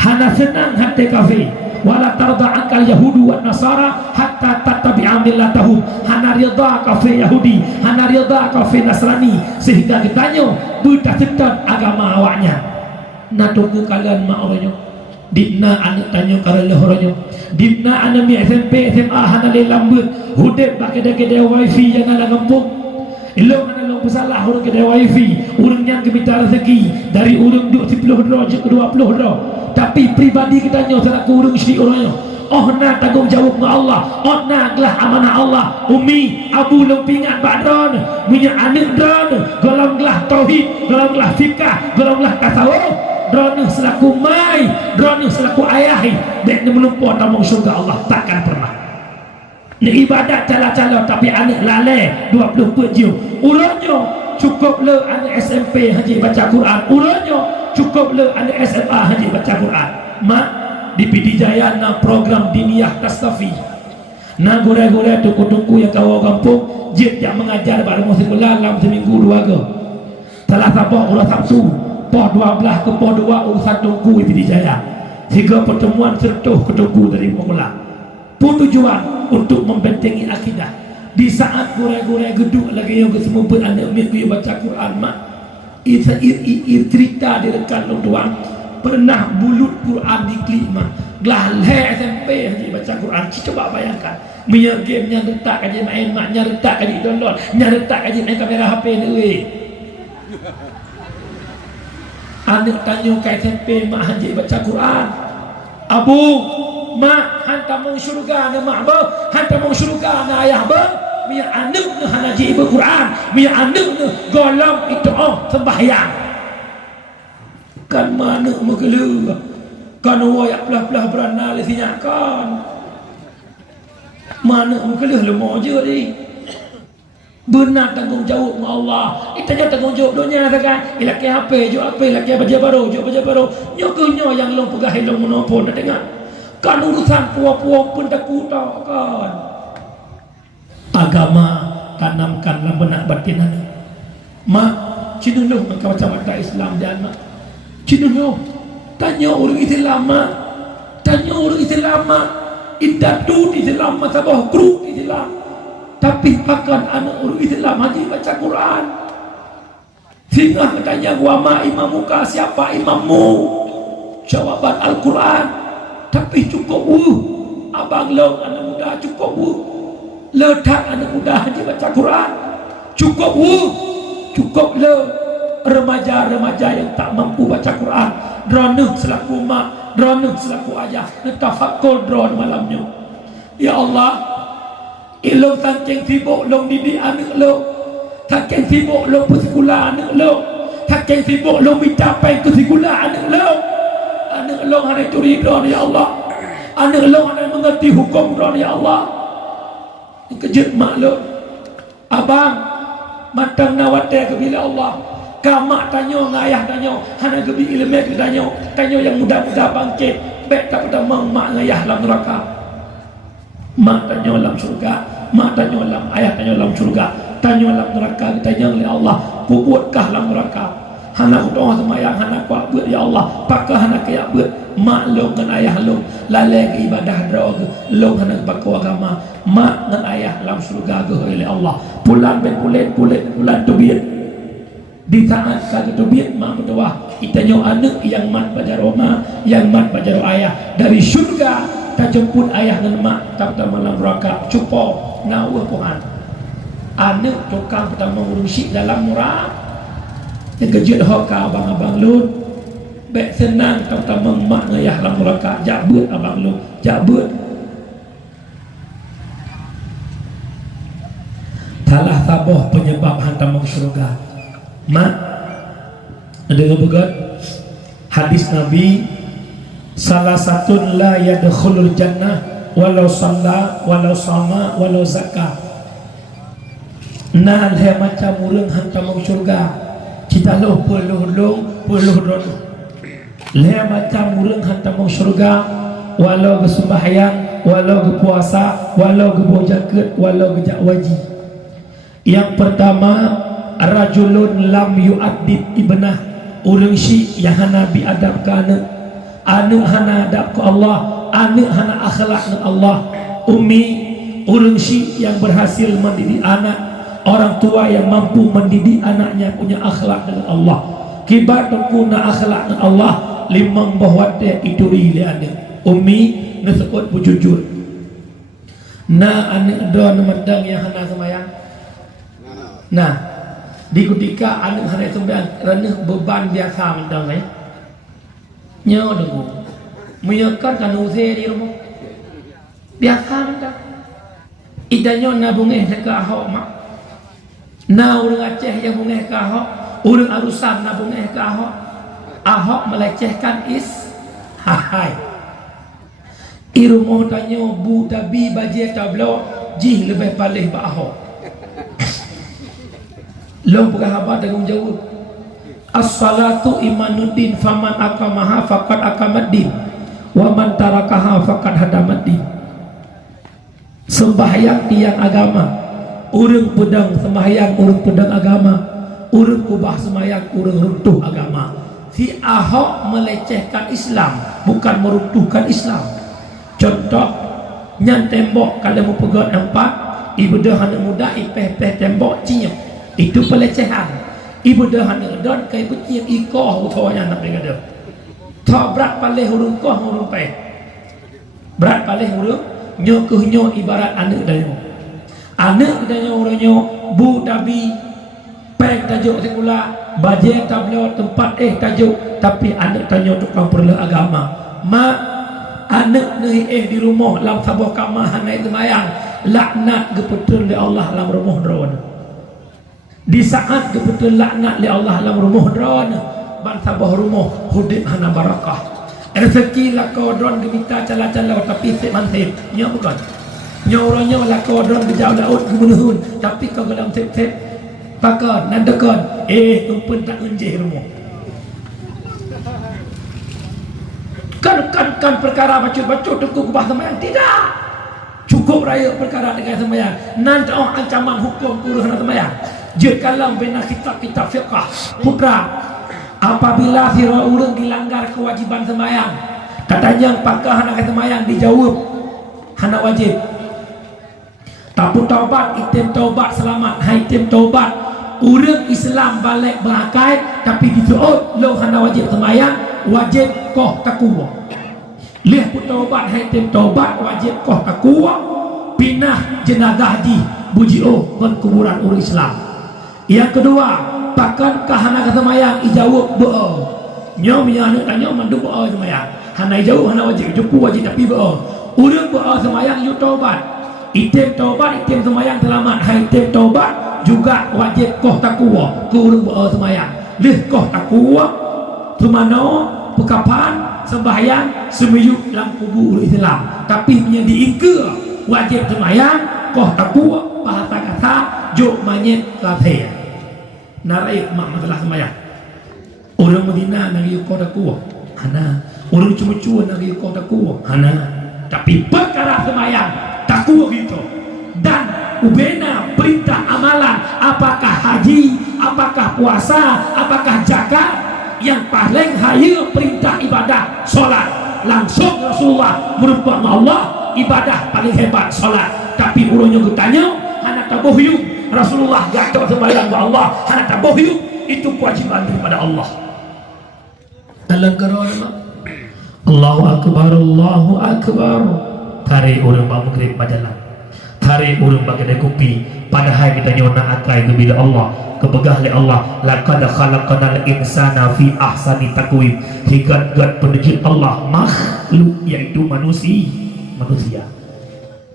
hana senang hati kafe wala tarda akal Yahudu wa Nasara hatta tattabi'a millatahum hana rida kafe Yahudi hana rida kafe Nasrani sehingga ditanya duta tetap agama awaknya na tunggu kalian mak orangnya Dibna anak tanya karena orangnya Dibna anak mi SMP SMA hana le lambut hudep pakai dake wifi yang ala kampung ilong ana orang bersalah, orang kedai wifi, orang yang keminta rezeki dari orang duk 10 darjah ke 20 darjah. Tapi pribadi kita nyo tak urung syirik orangnya. Oh na tanggung jawab dengan Allah. Oh na gelah amanah Allah. Umi abu lempingan badron, punya anak dron, golong gelah tauhid, golong gelah fikah, golong gelah tasawuf. Drone selaku mai, drone selaku ayah, dek ni melumpur tamung syurga Allah takkan pernah. Ni ibadat cala-cala tapi anak lalai 20 pejiu. Urutnya cukup le anak SMP haji baca Quran. Urutnya cukup le anak SMA haji baca Quran. Mak di PD Jaya na program diniyah tasawuf. Na gore-gore tuku-tuku yang kau kampung jid yang mengajar pada musim bulan dalam seminggu 2 ke. Telah sabah ulah Sabtu, poh 12 ke poh 2 urusan tungku di PD Jaya. Tiga pertemuan sertuh ke tungku dari mula. Pun tujuan untuk membentengi akidah. Di saat gore-gore geduk lagi yang kesemuput anak minggu baca Quran mak. Cerita direkan long tuang pernah bulut Quran di klima. Gelah SMP haji baca Quran. Coba bayangkan. Punya game yang retak aja main mak, nya retak aja download, nya retak aja main kamera HP ni weh. Anak tanya ke SMP mak haji baca Quran. Abu mak hantar mong syurga na mak ba, hantar mong syurga na ayah ba, biar anak na hanaji Quran, biar anak na golong itu sembahyang. Kan mana makelu, kan wayak pelah-pelah berana lesinya kan. Mana makelu lemah je ni. Benar tanggung jawab dengan Allah. Kita tanggung jawab dunia kan. Ilaki HP, jual HP, ilaki baca baru, jual baca baru. Nyokunya yang long pegah long monopol dah dengar. Kan urusan puak-puak pun tak kutak kan. Agama tanamkan dalam benak batin anda. Mak, cinunuh engkau macam-macam Islam dan mak. Cinunuh, tanya orang Islam mak. Tanya orang Islam mak. Indatu di Islam, masabah kru di Islam. Tapi pakan anak orang Islam haji baca Quran. Sehingga katanya wama imamuka, siapa imammu? Jawaban Al-Quran. Tapi cukup abang long anak muda cukup letak anak muda haji baca Quran. Cukup le remaja-remaja yang tak mampu baca Quran. Drone selaku mak, drone selaku ayah, tafakkur drone malamnya. Ya Allah, ilong saking sibuk long didik anak lo, saking sibuk long persekolah anak lo, saking sibuk long mencapai ke sekolah anak lo. Anak long ada curi drone ya Allah. Anak long ada mengerti hukum drone ya Allah. Kejut mak lo. Abang matang nawate ke bila Allah. Kamak tanya ngayah tanya, hana gebi ilmu ke tanya yang muda-muda bangkit. Baik tak pada mak ngayah dalam neraka. Mak tanya dalam surga, mak tanya dalam ayah tanya dalam surga, tanya dalam neraka, tanya oleh Allah, bubutkah dalam neraka? Hana doa semayang, hana kuat buat ya Allah, pakah hana kaya buat mak long dengan ayah long lalai ke ibadah doa ke long hana bakau agama mak dengan ayah dalam surga ke oleh Allah. Pulang pulen tubit di saat kata tubit mak berdoa kita nyo anak yang mat baca Roma, yang mat baca ayah dari surga tak jemput ayah dan mak tak malam neraka cupo ngawur Tuhan. Anak tukang pertama urusi dalam murah yang kejut hoka abang-abang lu baik senang pertama mak ngayah dalam neraka jabut abang lu jabut. Salah sabah penyebab hantar masuk syurga mak ada begat hadis Nabi salah satu la yadkhulul jannah walau shalla walau sama walau zakah. Nah le macam urang hantar masuk syurga kita lo puluh don le macam urang hantar masuk syurga walau bersembahyang walau berpuasa walau berjakat walau berjak wajib. Yang pertama rajulun lam yu'addib ibnah, urang syik yang hana biadab ke anak hana adab ke Allah, anak hana akhlak dengan Allah. Umi urang syik yang berhasil mendidik anak, orang tua yang mampu mendidik anaknya punya akhlak dengan Allah. Kibat punya akhlak dengan Allah limang bahwa dia iduri le anak. Umi nasebut bujujur. Na anak don medang yang hana semayang. Nah, di ketika anak hari sembahyang kerana beban biasa mentang nyo dengu menyekat kan usir di rumah biasa mentang idanyo nabungeh ke Ahok mak na urang Aceh yang bungeh ke Ahok urang Arusan nabungeh ke Ahok Ahok melecehkan hai irumah tanyo bu tabi baje tablo jih lebih palih ba Ahok lo berhabat dengan jawab as-salatu imanuddin faman akamaha faqad akamaddin wa man tarakaha faqad hadamaddin. Sembahyang tiang agama, urang pedang sembahyang urang pedang agama, urang kubah sembahyang urang runtuh agama. Si Ahok melecehkan Islam, bukan meruntuhkan Islam. Contoh nyan tembok kalau mau pegat empat ibadah anak muda ipeh-peh tembok cium itu pelecehan. Ibadah anak don kai becium ikoh utohnya nak dengar dah. Tak berat palih hurung koh hurung peh. Berat palih hurung nyo kuhnyo ibarat anak dayo. Anak dayo uronyo bu dabi peng tajuk sekula baje tablo tempat tajuk tapi anak tanyo tukang perlu agama. Mak anak ni di rumah lam sabah kamah hanai semayang laknat gepetul li Allah lam rumah dron. Di saat gepetul laknat li Allah lam rumah dron ban sabah rumah hudib hana barakah. Rezeki la kodron gemita cala-cala tapi sik mantip. Nya bukan. Nya orangnya la kodron gejau laut gemenuhun tapi kau dalam sip-sip pakon nandekon umpun tak unjih rumah. Kan perkara bacut-bacut tengku kubah sembahyang tidak. Cukup raya perkara dengan sembahyang. Nanti ancaman hukum kuruh sembahyang. Jikalau bina kitab-kitab fiqah putra apabila sira urang dilanggar kewajiban sembahyang katanya pakah anak sembahyang dijawab hana wajib. Tapi taubat item taubat selamat hai item taubat urang Islam balik berakai tapi disuut lo hana wajib sembahyang wajib koh takwa. Lihat pun taubat hai item taubat wajib koh takwa pinah jenazah di bujio dan kuburan urang Islam. Yang kedua, pakan kahana semayang ijawab be'o. Nyo menyana tanya mandu be'o semayang. Hana ijawab hana wajib, jupu wajib tapi be'o. Urang be'o semayang yu taubat. Item taubat, item semayang selamat. Hai item taubat juga wajib koh takwa. Ku urang be'o semayang. Lih koh takwa tumano pekapan sembahyang semuyuk dalam kubur Islam. Tapi punya diingka wajib semayang koh takwa bahasa kata juk manyet latih. Narai mak masalah sembahyang. Orang Madinah nagi kau takwa. Hana. Orang cuma-cuma nagi kau takwa. Hana. Tapi perkara sembahyang takwa gitu. Dan ubena perintah amalan apakah haji, apakah puasa, apakah zakat yang paling hayu perintah ibadah solat. Langsung Rasulullah merupakan Allah ibadah paling hebat solat. Tapi urangnya bertanya hana tabohyum Rasulullah gatok sembahyang kepada Allah hana tabohyum itu kewajiban daripada Allah. Dalam kerana Allahu Akbar Allahu Akbar tarik orang maghrib bajalan tarik orang bagai kopi padahal kita nyona akai kepada Allah kebegah oleh Allah laqad khalaqnal insana fi ahsani taqwim higat-gat penujut Allah makhluk yaitu manusia.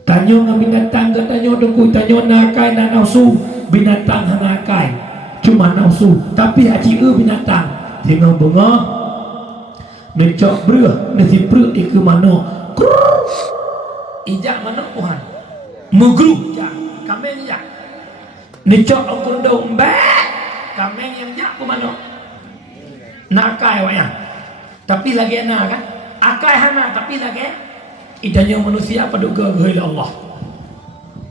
Tanyo nga binatang tanyo dengku tanyo nakai na nafsu binatang nakai cuma nafsu tapi haji binatang tengok bunga necok breh nasi breh iku mano ijak mana Tuhan mugruk jak kameng jak necok angkun dong mbak kameng yang jak ku mano nakai wayang tapi lagi enak kan akai hana tapi lagi idanya manusia paduga kepada Allah.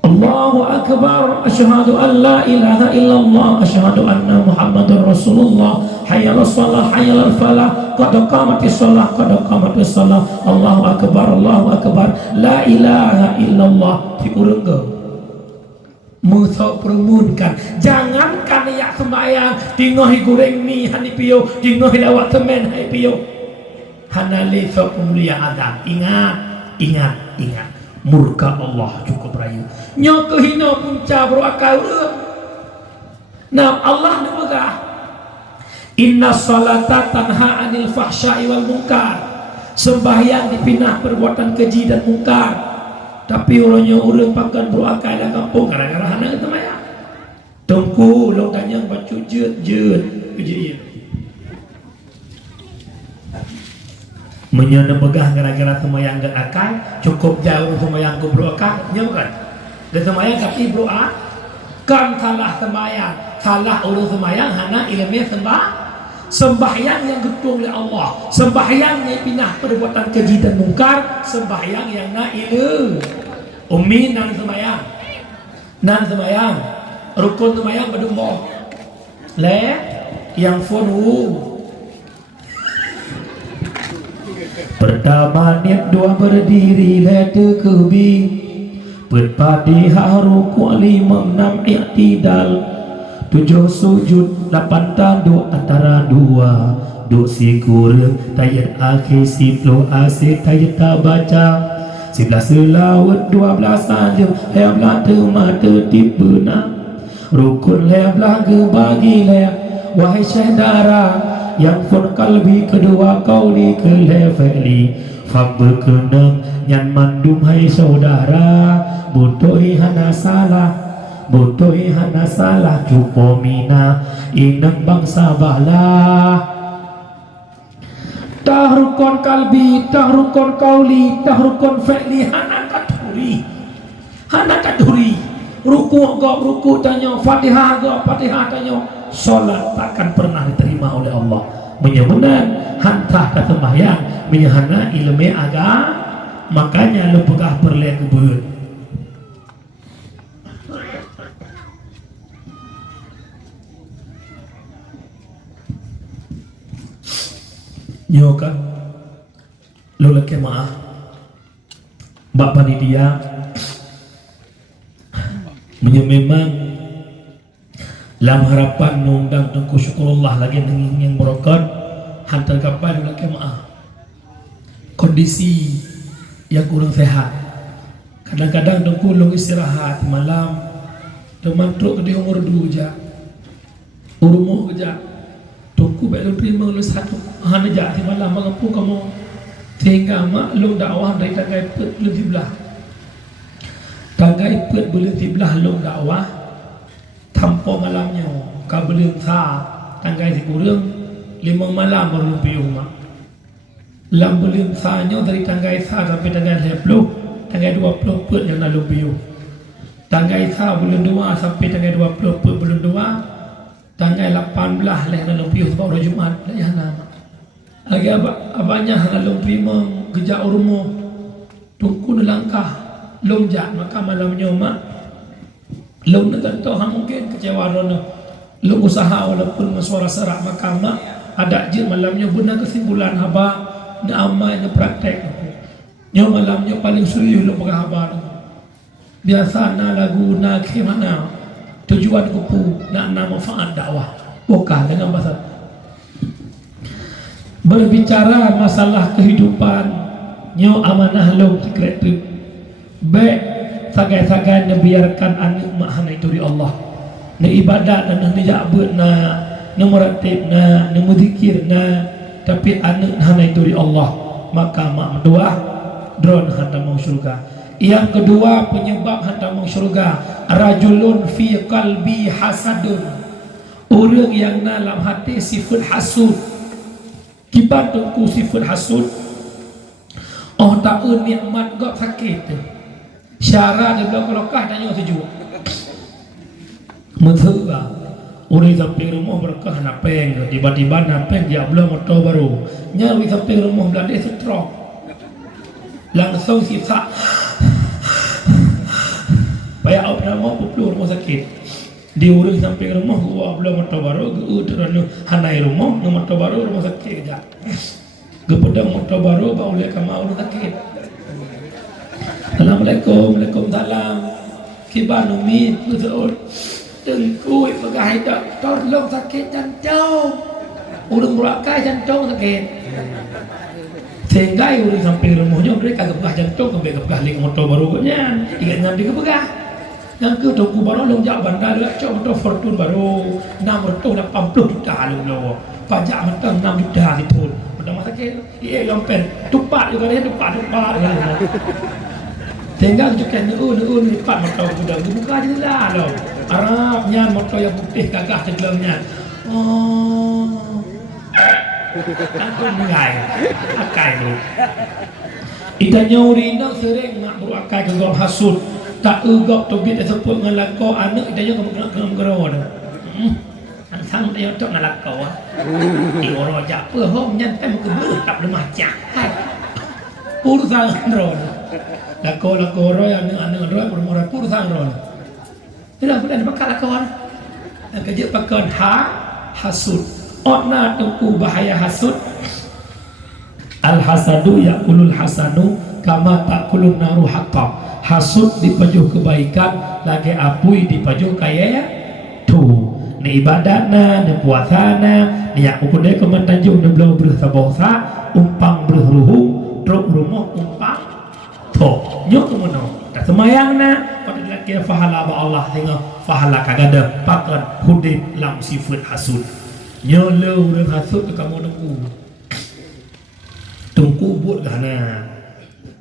Allahu Akbar asyhadu an la ilaha illallah asyhadu anna Muhammadar Rasulullah hayyal shalah hayyal falah qad qamatis shalah qad qamatis shalah Allahu Akbar la ilaha illallah diurungga musa permunkan jangankan ya sembahyang dingohi goreng mi hani piyo dingohi lawat semen hai piyo hanali so pemulia azab ingat murka Allah cukup rayu nyo kehina punca berakal Nah, Allah nebegah inna salata tanha anil fahsya'i wal munkar. Sembahyang dipinah perbuatan keji dan mungkar. Tapi orangnya orang pakan berakal dalam kampung gara-gara hana kita maya. Tengku long tanya baca jeut keji. Menyana begah gara-gara semayang dan akal cukup jauh semayang ku berakal nya bukan. Dan semayang kaki berakal kan salah semayang, salah orang semayang hana ilmu sembahyang yang gedung oleh Allah, sembahyang yang pindah perbuatan keji dan mungkar, sembahyang yang na ilu umi nan semayang rukun semayang berdumo le yang fonu pertama niat dua berdiri letu kebing berpatiha ruku' lima enam i'tidal tujuh sujud lapan tanduk antara dua duk sikur tayat akhir siplo asyik tayat baca 11 selawat 12 saja heblah mata tiba rukun leblah ke bagi leh wahai syahdara yang fun kalbi kedua kauli ke lefeli fak berkenang nyan mandum hai saudara butuhi hana salah cupo mina inang bangsa bala tahrukon kalbi tahrukon kauli tahrukon feli hana kaduri ruku tanya fatihah tanya solat takkan pernah diterima oleh Allah menyemunan hantah tak sembahyang menyehana ilmu agama makanya lu pegah perleh kebun nyoka lu leke maaf bak panitia memang dalam harapan nundang tengku syukurullah lagi yang merokot hantar kapan lagi maaf kondisi yang kurang sehat kadang-kadang tengku long istirahat malam teman truk ke umur 2 je urumuh kerja tengku baik long terima lu satu hana jak di malam mengampu kamu sehingga mak long dakwah dari tanggai pet belum tibelah tanggai pet belum tibelah long dakwah tanpa malamnya kau belum sah tanggai si kurang 5 malam baru piuh mak lam belum sahnya dari tanggai sah sampai tanggai 10 tanggai 20 pet yang lalu piuh tanggai sah belum 2 sampai tanggai 20 pet belum 2 tanggai 18 lah yang lalu piuh sebab hari Jumat ya nama lagi abangnya lalu terima kerja urumuh tungku langkah lonjak maka malamnya mak lu nak tahu mungkin kecewa rono lu usaha walaupun suara serak mahkamah ada je malamnya benar kesimpulan haba na amal na praktek nyo malamnya paling serius lu pegang haba biasa na lagu na kemana tujuan kupu nak manfaat dakwah bukan dengan bahasa berbicara masalah kehidupan nyo amanah lu sekretari baik sagai-sagai biarkan anak mak hana itu di Allah na ibadat dan na jabut na meratib na muzikir na tapi anak hana itu di Allah maka mak berdoa drone hantar mau syurga yang kedua penyebab hantar mau syurga rajulun fi qalbi hasadun orang yang dalam hati sifat hasud kibat tengku sifat hasud oh tak nikmat gak sakit syara di belakang lokah dan nyawa sejuk menthura uri sampai rumah berkah napeng tiba-tiba napeng dia belum motor baru nyawi sampai rumah belanda stroke langsung sisa payah awak nama puplu rumah sakit di uri sampai rumah gua belum motor baru gua terlalu hanai rumah motor baru rumah sakit kejap gepedang motor baru bawa oleh kamar rumah sakit Assalamualaikum, Waalaikumsalam. Kibar umi, betul. Tengku pegai tak tolong sakit jantung. Urung berakai jantung sakit. Sehingga urung sampai rumahnya mereka kepegah jantung sampai kepegah ling motor baru nya. Ingat nyam di kepegah. Yang ke tunggu baru long jak bandar lah cok motor Fortune baru 680 juta lo. Pajak mentang 6 juta itu. Pada masa ke yang pen tupat juga dia tupat. Tinggal juga neun lipat motor kuda buka je lah lo. Arabnya motor yang putih gagah tegelamnya. Oh. Aku mulai akai tu. Itanya urina sering nak berakai ke gom hasud. Tak ugap tu dia sebut dengan lakau anak itanya kena gerau tu. Sang dia tok nak lakau ah. Orang jak apa hom nyantai muka belut tak boleh macam. Urusan ron. Lakau ro yang anak ro bermurah urusan ron. Tidak boleh bakal lakau. Dan kerja pakai hasud. Otna tungku bahaya hasud. Al-hasadu ya'kulul hasanu kama ta'kulun naru haqqam. Hasud dipajuh kebaikan, lagi apui dipajuh kaya tu. Ni ibadana, ni puasana, ni yang ukudai kemantanjung, ni belau bersabosa, umpang berruhung, truk rumah umpang to. Nyok kemono. Tak semayang na, pada lagi fahala ba Allah tengok fahala kagada pakan hudib lam sifat hasud. Nyolo dan hasud ke kamu tungku buat kana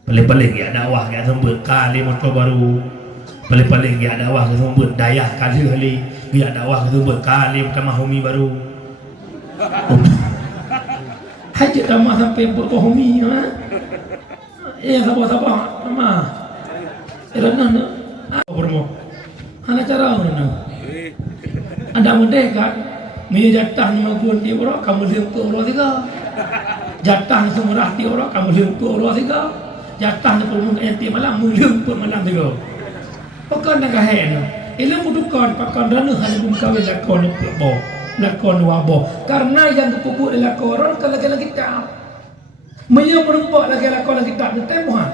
paling-paling ya dakwah ya sambut kali motor baru paling-paling ya dakwah ke sambut dayah kali ya dakwah ke sambut kali kamahumi baru hajat tamah sampai buat kahumi ha sabar sama erana apa bermo hana cara mana ada merdeka Mia jatah ni maupun dia orang kamu limpuk orang tiga. Jatah ni semurah dia orang kamu limpuk orang tiga. Jatah ni perlu enti malam mu limpuk malam tiga. Pakan nak kahen. Ilmu dukan pakan dana hanya bungkawe lakon bo. Lakon wabo. Karena yang kepupuk lakon orang kan lagi kita. Mia perempak lagi lakon kita ni temuan.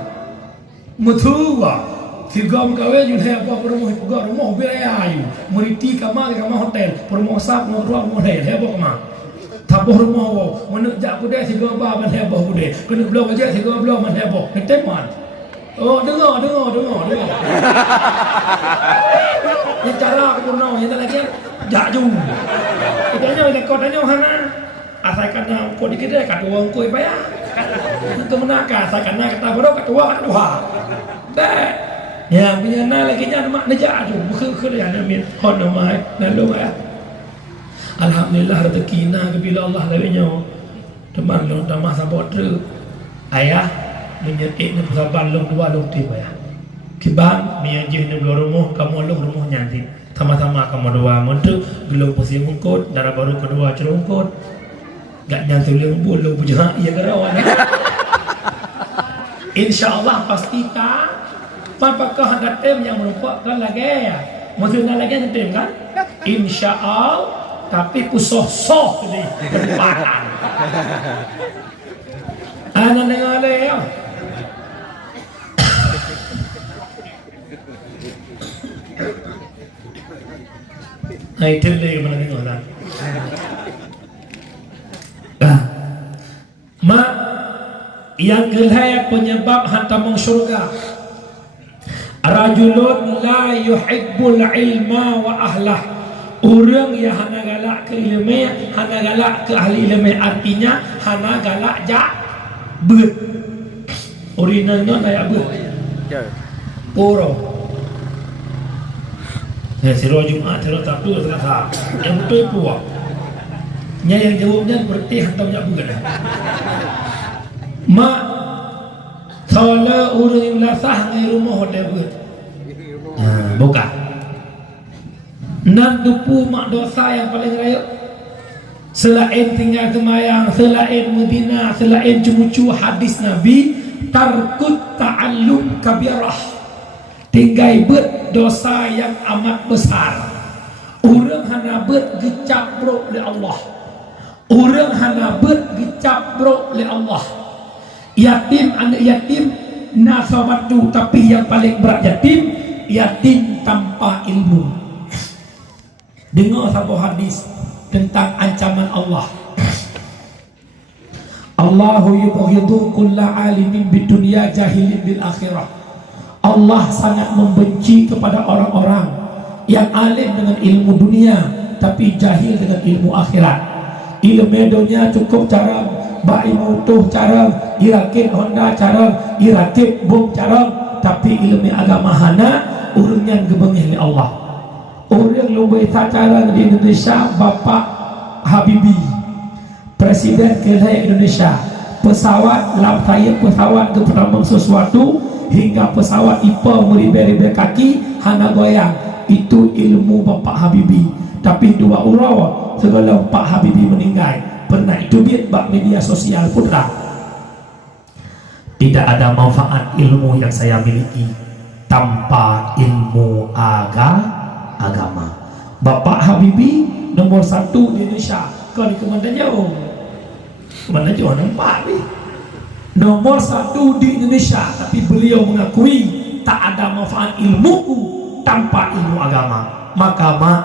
Mutua. Tiga mengkawe you have apa rumah biaya you meriti kamar hotel permosak rumah hotel have apa tabuh rumah wo menek jak kuda tiga ba man have kuda kena blok aja tiga blok man have teman oh dengar ni cara aku pernah yang tak lagi jak ju kitanya ada kotanya hana asalkan kau dikit dah kat uang kau payah kemenaka asalkan kata bodoh kat tua dah yang punya nak lagi nya mak nejak tu bukan yang amin hon mai lalu ya alhamdulillah rezeki na bila Allah lawinya teman lo dah masa botre ayah menyetik ni sabar lo dua lo tiba ya kiban miajih ni rumah kamu lo rumah nyanti sama-sama kamu dua mentu gelung pasi mungkut darah baru kedua cerungkut gak nyanti lo bulu bujang iya garawan insyaallah pastikan apakah ada tim yang merupakan lagi ya maksudnya lagi ada tim kan insyaallah tapi kusoh-soh ni tempatan anak dengar ya hai tele mana dengar lah mak yang kelihatan penyebab hantam syurga rajulun la yuhibbul ilma wa ahlah. Orang yang hana galak ke ilmu, hana galak ke ahli ilmu, artinya hana galak jak beut. Originalnya kayak beut. Poro. Ya siro Jumat siro Sabtu Selasa. Yang betul puak. Nya yang jawabnya berarti hantam jak beut. Mak soalnya orang yang lasah di rumah hotel beut. Bukan. Nak dupu mak dosa yang paling raya. Selain tinggal semayang, selain Medina, selain cucu hadis Nabi, tarkut ta'allum kabirah. Tinggal beut dosa yang amat besar. Orang hana beut gecap bro oleh Allah. Orang hana beut gecap bro oleh Allah. Yatim anak yatim nasabatu, tapi yang paling berat yatim tanpa ilmu. Dengar satu hadis tentang ancaman Allah. Allahu yubghidu kulla alimin bid dunya jahilin bil akhirah. Allah sangat membenci kepada orang-orang yang alim dengan ilmu dunia tapi jahil dengan ilmu akhirat. Ilmu dunia cukup cara baik motor, cara irakit Honda, cara irakit bom, cara, tapi ilmu agama hana urang gebengih oleh Allah. Orang lebih cara di Indonesia Bapak Habibie, Presiden Kelai Indonesia. Pesawat lampai pesawat ke pertambang sesuatu hingga pesawat IPA meribe-ribe kaki hana goyang, itu ilmu Bapak Habibie. Tapi dua orang segala Pak Habibie meninggal pernah itu biar bak media sosial putra. Tidak ada manfaat ilmu yang saya miliki tanpa ilmu agama. Bapak Habibie nomor 1 di Indonesia. Kau di kemana jauh? Kemana jauh nampak ni? Nomor 1 di Indonesia, tapi beliau mengakui tak ada manfaat ilmuku tanpa ilmu agama. Maka mak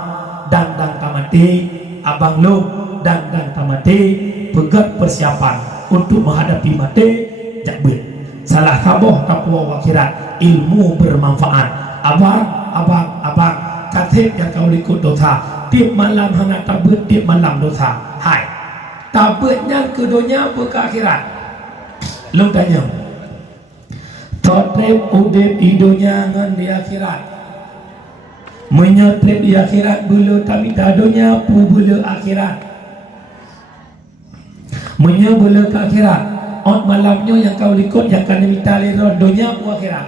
dan tamati, abang lo dan tamati pegat persiapan untuk menghadapi mati jakbet. Salah taboh kapua wakirat ilmu bermanfaat. Abang katip yang kau ikut dosa tiap malam hangat tabet, tiap malam dosa. Hai tabetnya ke dunia apa ke akhirat? Lu tanya totrep udip di dunia dengan di akhirat. Menyotrep di akhirat bulu tapi dadonya pu bulu akhirat. Bulu ke akhirat. On malamnya yang kau ikut yang kena minta lera dunia pu akhirat.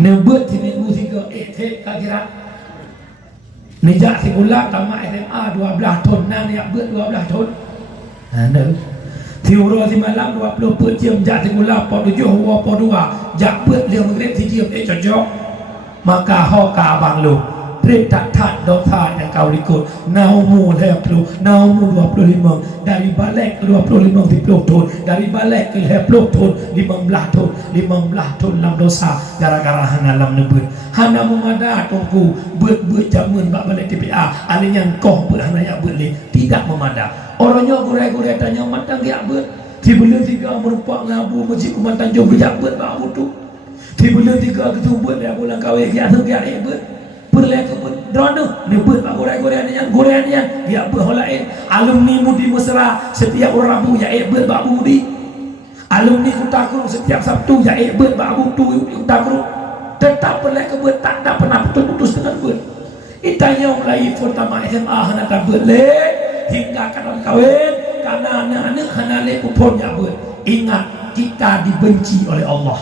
Nebut si minggu 3 tep ke akhirat. Nejak si bulan tamat SMA 12 tahun nang niat bet 12 tahun. Tiura si malam 20 jam jak si bulan 47 apa 2 jak bet dia mengrep si jam cocok. Maka hoka abang lu trip tak dosa yang kau ikut naumu 20 naumu 25 dari balik ke 25 10 tahun, dari balik ke 20 tahun 15 tahun dalam dosa gara-gara hana lam nebut hana memada tunggu bet jamun bak balik TPA alin yang koh bet hana yak bet le tidak memada. Orangnya gurai-gurai tanya matang yak bet tiba-tiba 3 merupak ngabu masjid Kuman Tanjung berjak bet bak butuh tiba-tiba 3 ketumbut dia pulang kawin yak bet perlek drone ni buat goreng-goreng yang ya berholain alumni Mudi Mesra setiap orang Rabu ya buat bak Mudi, alumni Kutakru setiap Sabtu ya buat bak Butu Kutakru, tetap perlek buat tak ada pernah putus dengan buat itanya mulai pertama SMA hana tak boleh hingga kadang kawin karena anak-anak hana le kupon ya buat. Ingat kita dibenci oleh Allah,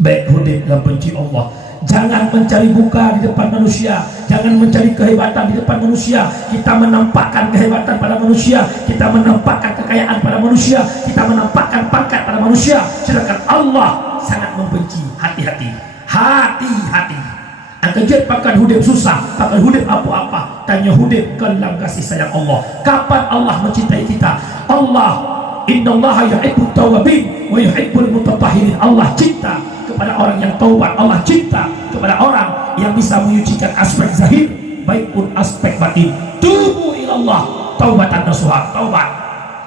baik hudib dan benci Allah. Jangan mencari buka di depan manusia, jangan mencari kehebatan di depan manusia. Kita menampakkan kehebatan pada manusia, kita menampakkan kekayaan pada manusia, kita menampakkan pangkat pada manusia, sedangkan Allah sangat membenci. Hati-hati. Angkat pakai hudib susah, pakai hudib apa-apa, tanya hudib kelam kasih sayang Allah. Kapan Allah mencintai kita? Allah, innallaha yuhibbut tawwabin wa yuhibbul mutatahhirin. Allah cinta kepada orang yang taubat, Allah cinta kepada orang yang bisa menyucikan aspek zahir baik pun aspek batin. Tubu ilallah taubatan nasuha, taubat.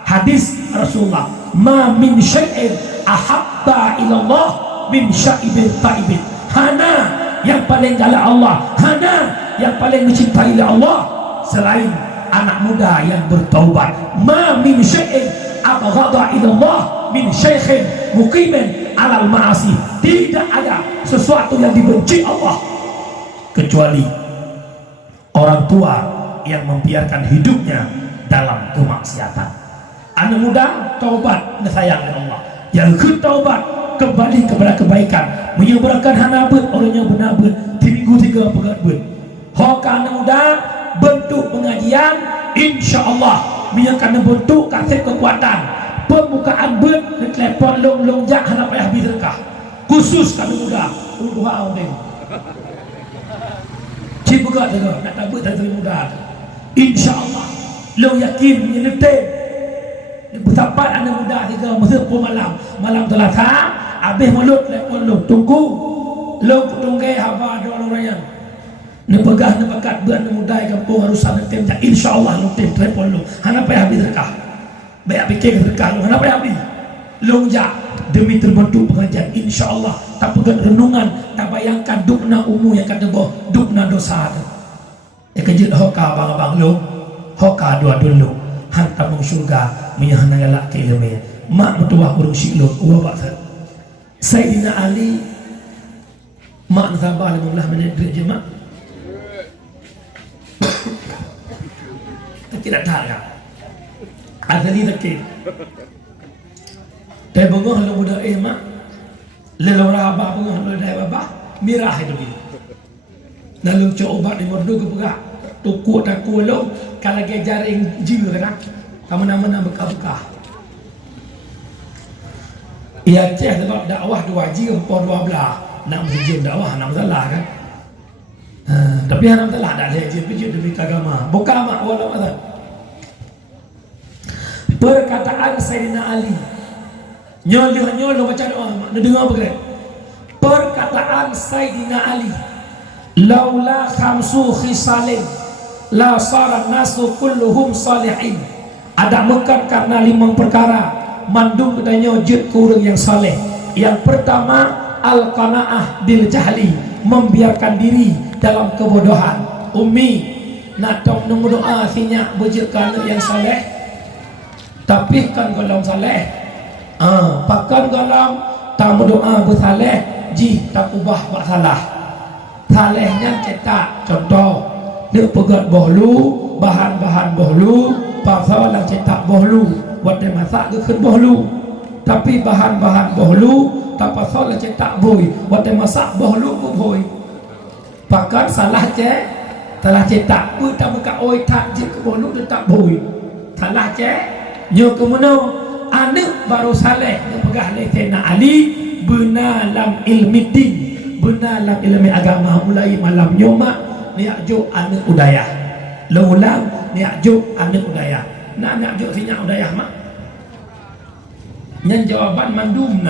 Hadis Rasulullah, ma min syai'in ahabba ilallah min sya'ibin ta'ibin. Hana yang paling galak Allah, hana yang paling mencintai Allah selain anak muda yang bertaubat. Ma min syai'in abghadha ilallah min syaikhin muqimin alal ma'asi. Tidak ada sesuatu yang dibenci Allah kecuali orang tua yang membiarkan hidupnya dalam kemaksiatan. Anak muda taubat sayang Allah, yang taubat kembali kepada kebaikan, menyeberangkan hana bet orangnya benar bet di minggu 3 pegat bet. Hoka anak muda bentuk pengajian insyaallah menyakan bentuk kasih kekuatan pembukaan bet dan telepon long jak hana payah habis rekah khusus kami muda doa orang cik begat tu nak tabut dari muda insyaallah lo yakin menyetem bertapat anak muda 3 masa pun malam Selasa habis mulut telepon lo tunggu lo tunggu haba ada orang yang ni pegah ni bakat buat muda kampung harus sana tem insyaallah lo tem telepon lo hana payah habis rekah baik fikir rekah lo hana payah habis longjak demi terbentuk pengajian insya-Allah tak pegang renungan tak bayangkan dukna umur yang kata boh dukna dosa tu kejut hoka bang-bang lu hoka dua dulu hantar mung syurga menyahana galak ke ilmu mak bertuah urung syiluk uwa baksa Sayyidina Ali mak sabar 15 minit je mak tidak tahu ya azali takir tapi bengah lu muda mak lelau rabah bengah lu dah babah mirah itu ni lalu coba di merdu ke pegak tukuk tak kulung kalau dia jaring jiwa kan nama-nama bekah-bekah ia ceh sebab dakwah dua ji empor dua belah nak berjim dakwah nak salah kan tapi nak salah tak ada je pergi demi agama bukan mak walau ada perkataan Sayyidina Ali nyol baca doa mak dengar apa kira perkataan Sayyidina Ali laula khamsu khisalin la sara nasu kulluhum salihin ada bukan karena 5 perkara mandum katanya jid kurang yang saleh yang pertama al-qanaah bil jahli membiarkan diri dalam kebodohan ummi nak tok nunggu doa sinya bejek kana yang saleh tapi kan golong saleh pakan golong tamu doa bersaleh ji tak ubah buat salah salehnya cetak contoh dia pegat bohlu bahan-bahan bohlu pasal lah cetak bohlu buat dia masak ke bohlu tapi bahan-bahan bohlu tak pasal lah cetak boy buat dia masak bohlu pun boy pakan salah salah cetak pun tak buka oi tak je ke bohlu dia tak boy salah nyo kemudian anak baru saleh yang pegah Sayyidina Ali benar lam ilmi din benar lam ilmi agama mulai malam nyomak niak juk anak udayah laulang niak juk anak udayah nak juk sinya udayah mak nyan jawaban mandum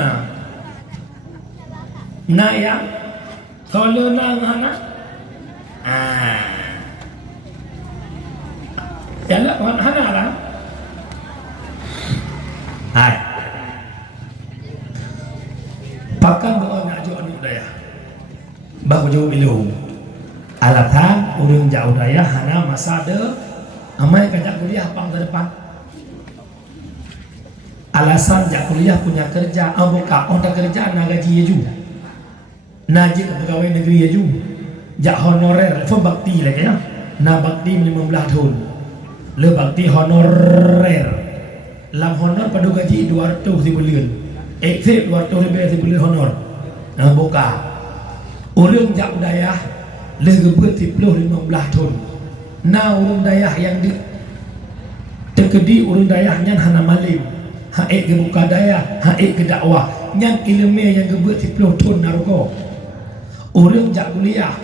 na yang solena ngana jalan hana lah hai pakan doa nak juk anak udayah bahu jauh bilu alatan urang jauh daya hana masa de amai kajak kuliah pang ke depan alasan jak kuliah punya kerja buka orang kerja na gaji ju naji pegawai negeri ju jak honorer lepas bakti lagi ya na bakti 15 tahun le bakti honorer lam honor pada gaji 200 sebulan exit 200 lebih sebulan honor buka urang jak daya legebut 10-15 tahun na urang dayah yang di terkedi urang dayah nyan hana malim haik ke buka dayah haik ke dakwah nyan ilmu yang gebut 10 tahun narugo urang jak kuliah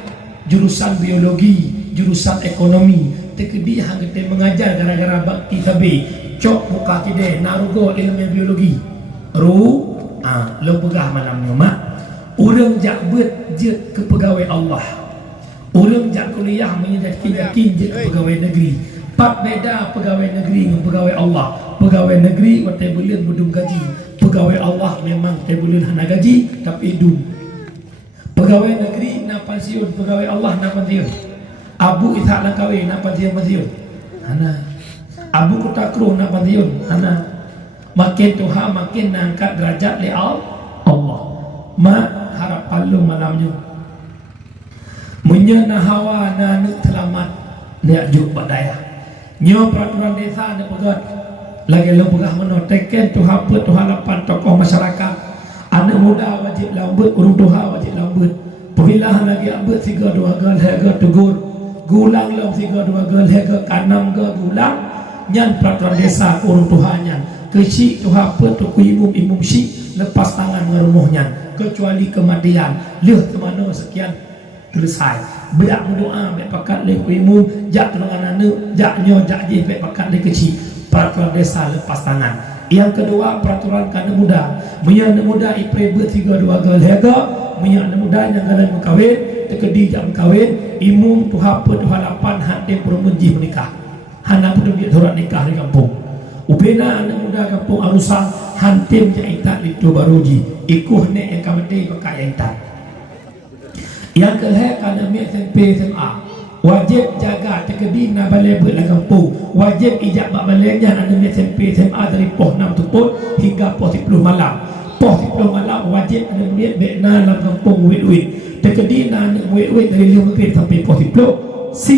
jurusan biologi jurusan ekonomi terkedi hang kita mengajar gara-gara bakti tabi cok buka kide narugo ilmu biologi lo pegah malam mak urang jak bet je ke pegawai Allah orang jak kuliah yakin je pegawai negeri pak beda pegawai negeri dengan pegawai Allah pegawai negeri watai bulan budung gaji pegawai Allah memang tai bulan hana gaji tapi hidup pegawai negeri nak pensiun pegawai Allah nak pensiun abu ishak nak kahwin nak pensiun hana abu kutakru nak pensiun hana makin Tuhan makin angkat derajat li Allah mak harap palu malamnya menyana hawa na nuk selamat dia juk badaya nyo peraturan desa ada pegat lagi lo pegah meno teken tu hapa tu halapan tokoh masyarakat anak muda wajib lambut urung tuha wajib lambut perpilahan lagi abut 3-2 gal harga tegur gulang lam 3-2 gal harga kanam ke gulang nyan peraturan desa urung tuha nyan kecik tu hapa tu imum syik lepas tangan ngerumuhnya kecuali kematian lihat ke mana sekian selesai berak berdoa baik pakat le kuimu jak tolongan anak jak nyo jak je baik pakat le kecil peraturan desa lepas tangan yang kedua peraturan kana muda punya anak muda ipre ber 3-2 gal harga punya anak muda yang galan berkahwin tekedi jak berkahwin imum tu hapa tu halapan hak dia bermenji menikah hana pun dia surat nikah di kampung upena anak muda kampung arusan hantim jaitan itu baruji ikuh nek yang kamati pakai jaitan. Yang kelihatan kerana SMP SMA wajib jaga terkedina balai berlaga kampung, wajib ijak bak balainya ada SMP SMA dari poh 6 tuput hingga poh 10 malam. Poh 10 malam wajib ada murid bekna dalam kampung wit-wit terkedina wit-wit dari 5 maghrib sampai poh 10 si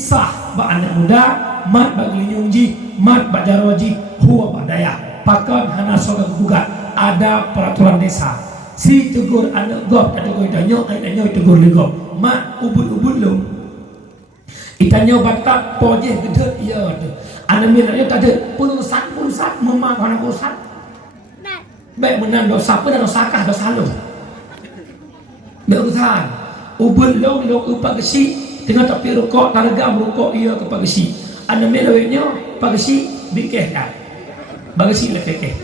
sah bak anak muda mat bak gelinyungji mat bak jaroji huwa bak daya pakan hana soga gugat ada peraturan desa si tegur anak gop tak tegur itanyo itanyo tegur legop mat ubud-ubud lu itanyo batak pojeh gedut ya tu anak milanya tak ada pulusan memang anak urusan baik menang dosa apa dan dosa kah dosa lu baik urusan ubud lu upak kesi tengah tapi rokok targa merokok ia ke pagesi anak milanya pagesi bikeh kan bagasi lekeh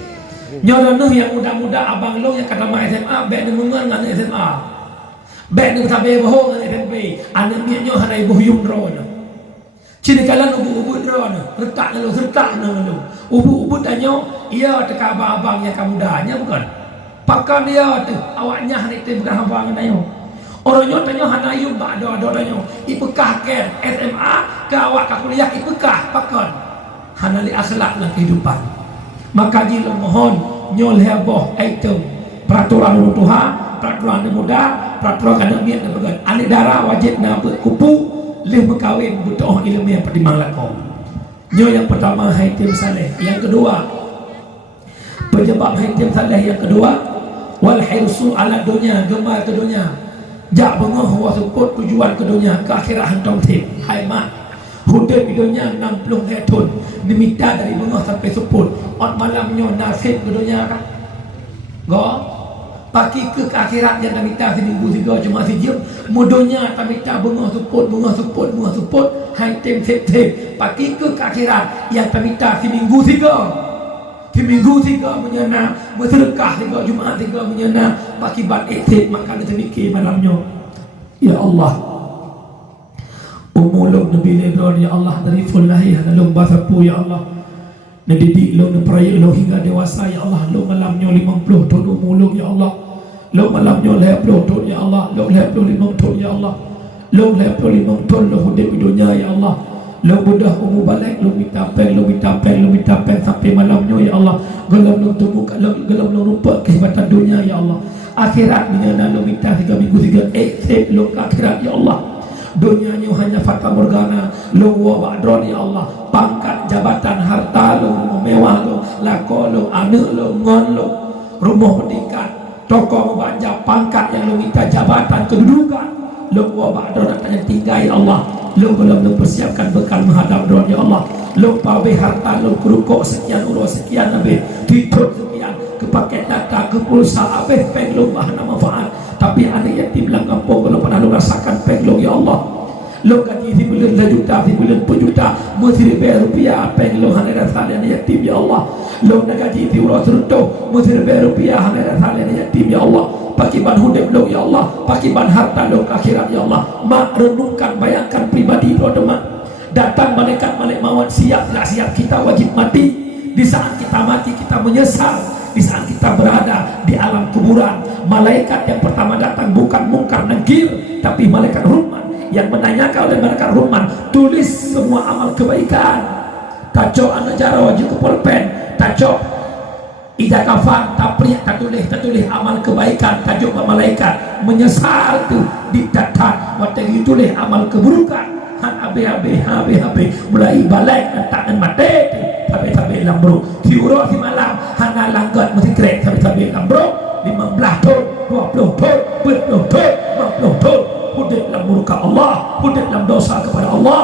nyono yang muda-muda abang lo yang kata mak SMA baik dengan mengan dengan SMA baik dengan tabe bohong dengan SMP anak milanya hana ibu yum drone cini kalan ubu-ubu drone retak lo ubu-ubu tanyo ia teka abang yang kamudanya bukan pakan dia tu awaknya hana itu bukan abang tanyo orangnya tanyo hana yum bak do tanyo ipekah ken SMA ke awak ke kuliah ipekah pakan hana li akhlak dalam kehidupan. Maka jika mohon nyol heboh item peraturan Tuhan, peraturan muda, peraturan anak miat dan bagan. Anak darah wajib nak berkupu, leh berkahwin butuh ilmu yang pertimbangan lakon. Nyol yang pertama item saleh, yang kedua penyebab item saleh yang kedua wal hirsu ala dunia, gemar ke dunia. Jak bengah wasuput tujuan ke dunia, ke akhirat hantong tip. Hai mak hudan dunia 60 tahun diminta dari bengah sampai sepul ot malamnya nasib ke dunia kan go pagi ke akhirat yang minta seminggu 3 cuma sejam mudonya tak minta bengah sepul hai tem pagi ke akhirat yang tak minta seminggu 3 menyana bersedekah 3 Jumaat 3 menyana pagi bat ikhtif maka dia terfikir malamnya ya Allah umulung Nabi Lebron ya Allah dari fullahi halung basapu ya Allah nedidik lo neperaya lo hingga dewasa ya Allah lo malamnya 50 tahun umulung ya Allah lo malamnya 50 tahun ya Allah lo 55 tahun ya Allah lo 55 tahun lo hidup di dunia ya Allah lo mudah umur balik lo minta pen sampai malamnya ya Allah gelam lo tunggu gelam lo lupa kehebatan dunia ya Allah akhirat menyana lo minta 3 minggu 3 save lo ke akhirat ya Allah dunianya hanya fata morgana lo wadron ya Allah pangkat jabatan harta lo mewah lo lako lo anak lo ngon lo rumah pendidikan toko membanja pangkat yang lo minta jabatan kedudukan lo wadron akan tinggal ya Allah lo belum mempersiapkan bekal menghadap dron ya Allah lo pawe harta lo kerukuk sekian urus sekian habis tidur sekian kepakai data ke pulsa habis peng lo bahan manfaat tapi anak yatim dalam kampung kalau pernah lo rasakan peng lo ya Allah lo gaji si bulan juta si bulan berjuta mesti bayar rupiah peng lo hanya rasa anak yatim ya Allah lo nak gaji si ulas rutuh mesti bayar rupiah hanya rasa anak yatim ya Allah pakai ban hidup lo ya Allah pakai ban harta lo ke akhirat ya Allah mak renungkan bayangkan pribadi lo mak datang malaikat mawat siap tak siap kita wajib mati di saat kita mati kita menyesal di saat kita berada di alam kuburan malaikat yang pertama datang bukan mungkar nakir tapi malaikat Rahman yang menanyakan oleh malaikat Rahman tulis semua amal kebaikan tajuk anak jara wajib ke pulpen tajuk ijazah kafan tapriak tertulis amal kebaikan tajuk malaikat menyesal tu didata waktu tulis amal keburukan han abe mulai balik dan tangan mati tabe lambro tiuro di malam hana langgat mesti krek tabe lambro 15 tahun 20 tahun 40 tahun 50 tahun hudik dalam murka Allah hudik dalam dosa kepada Allah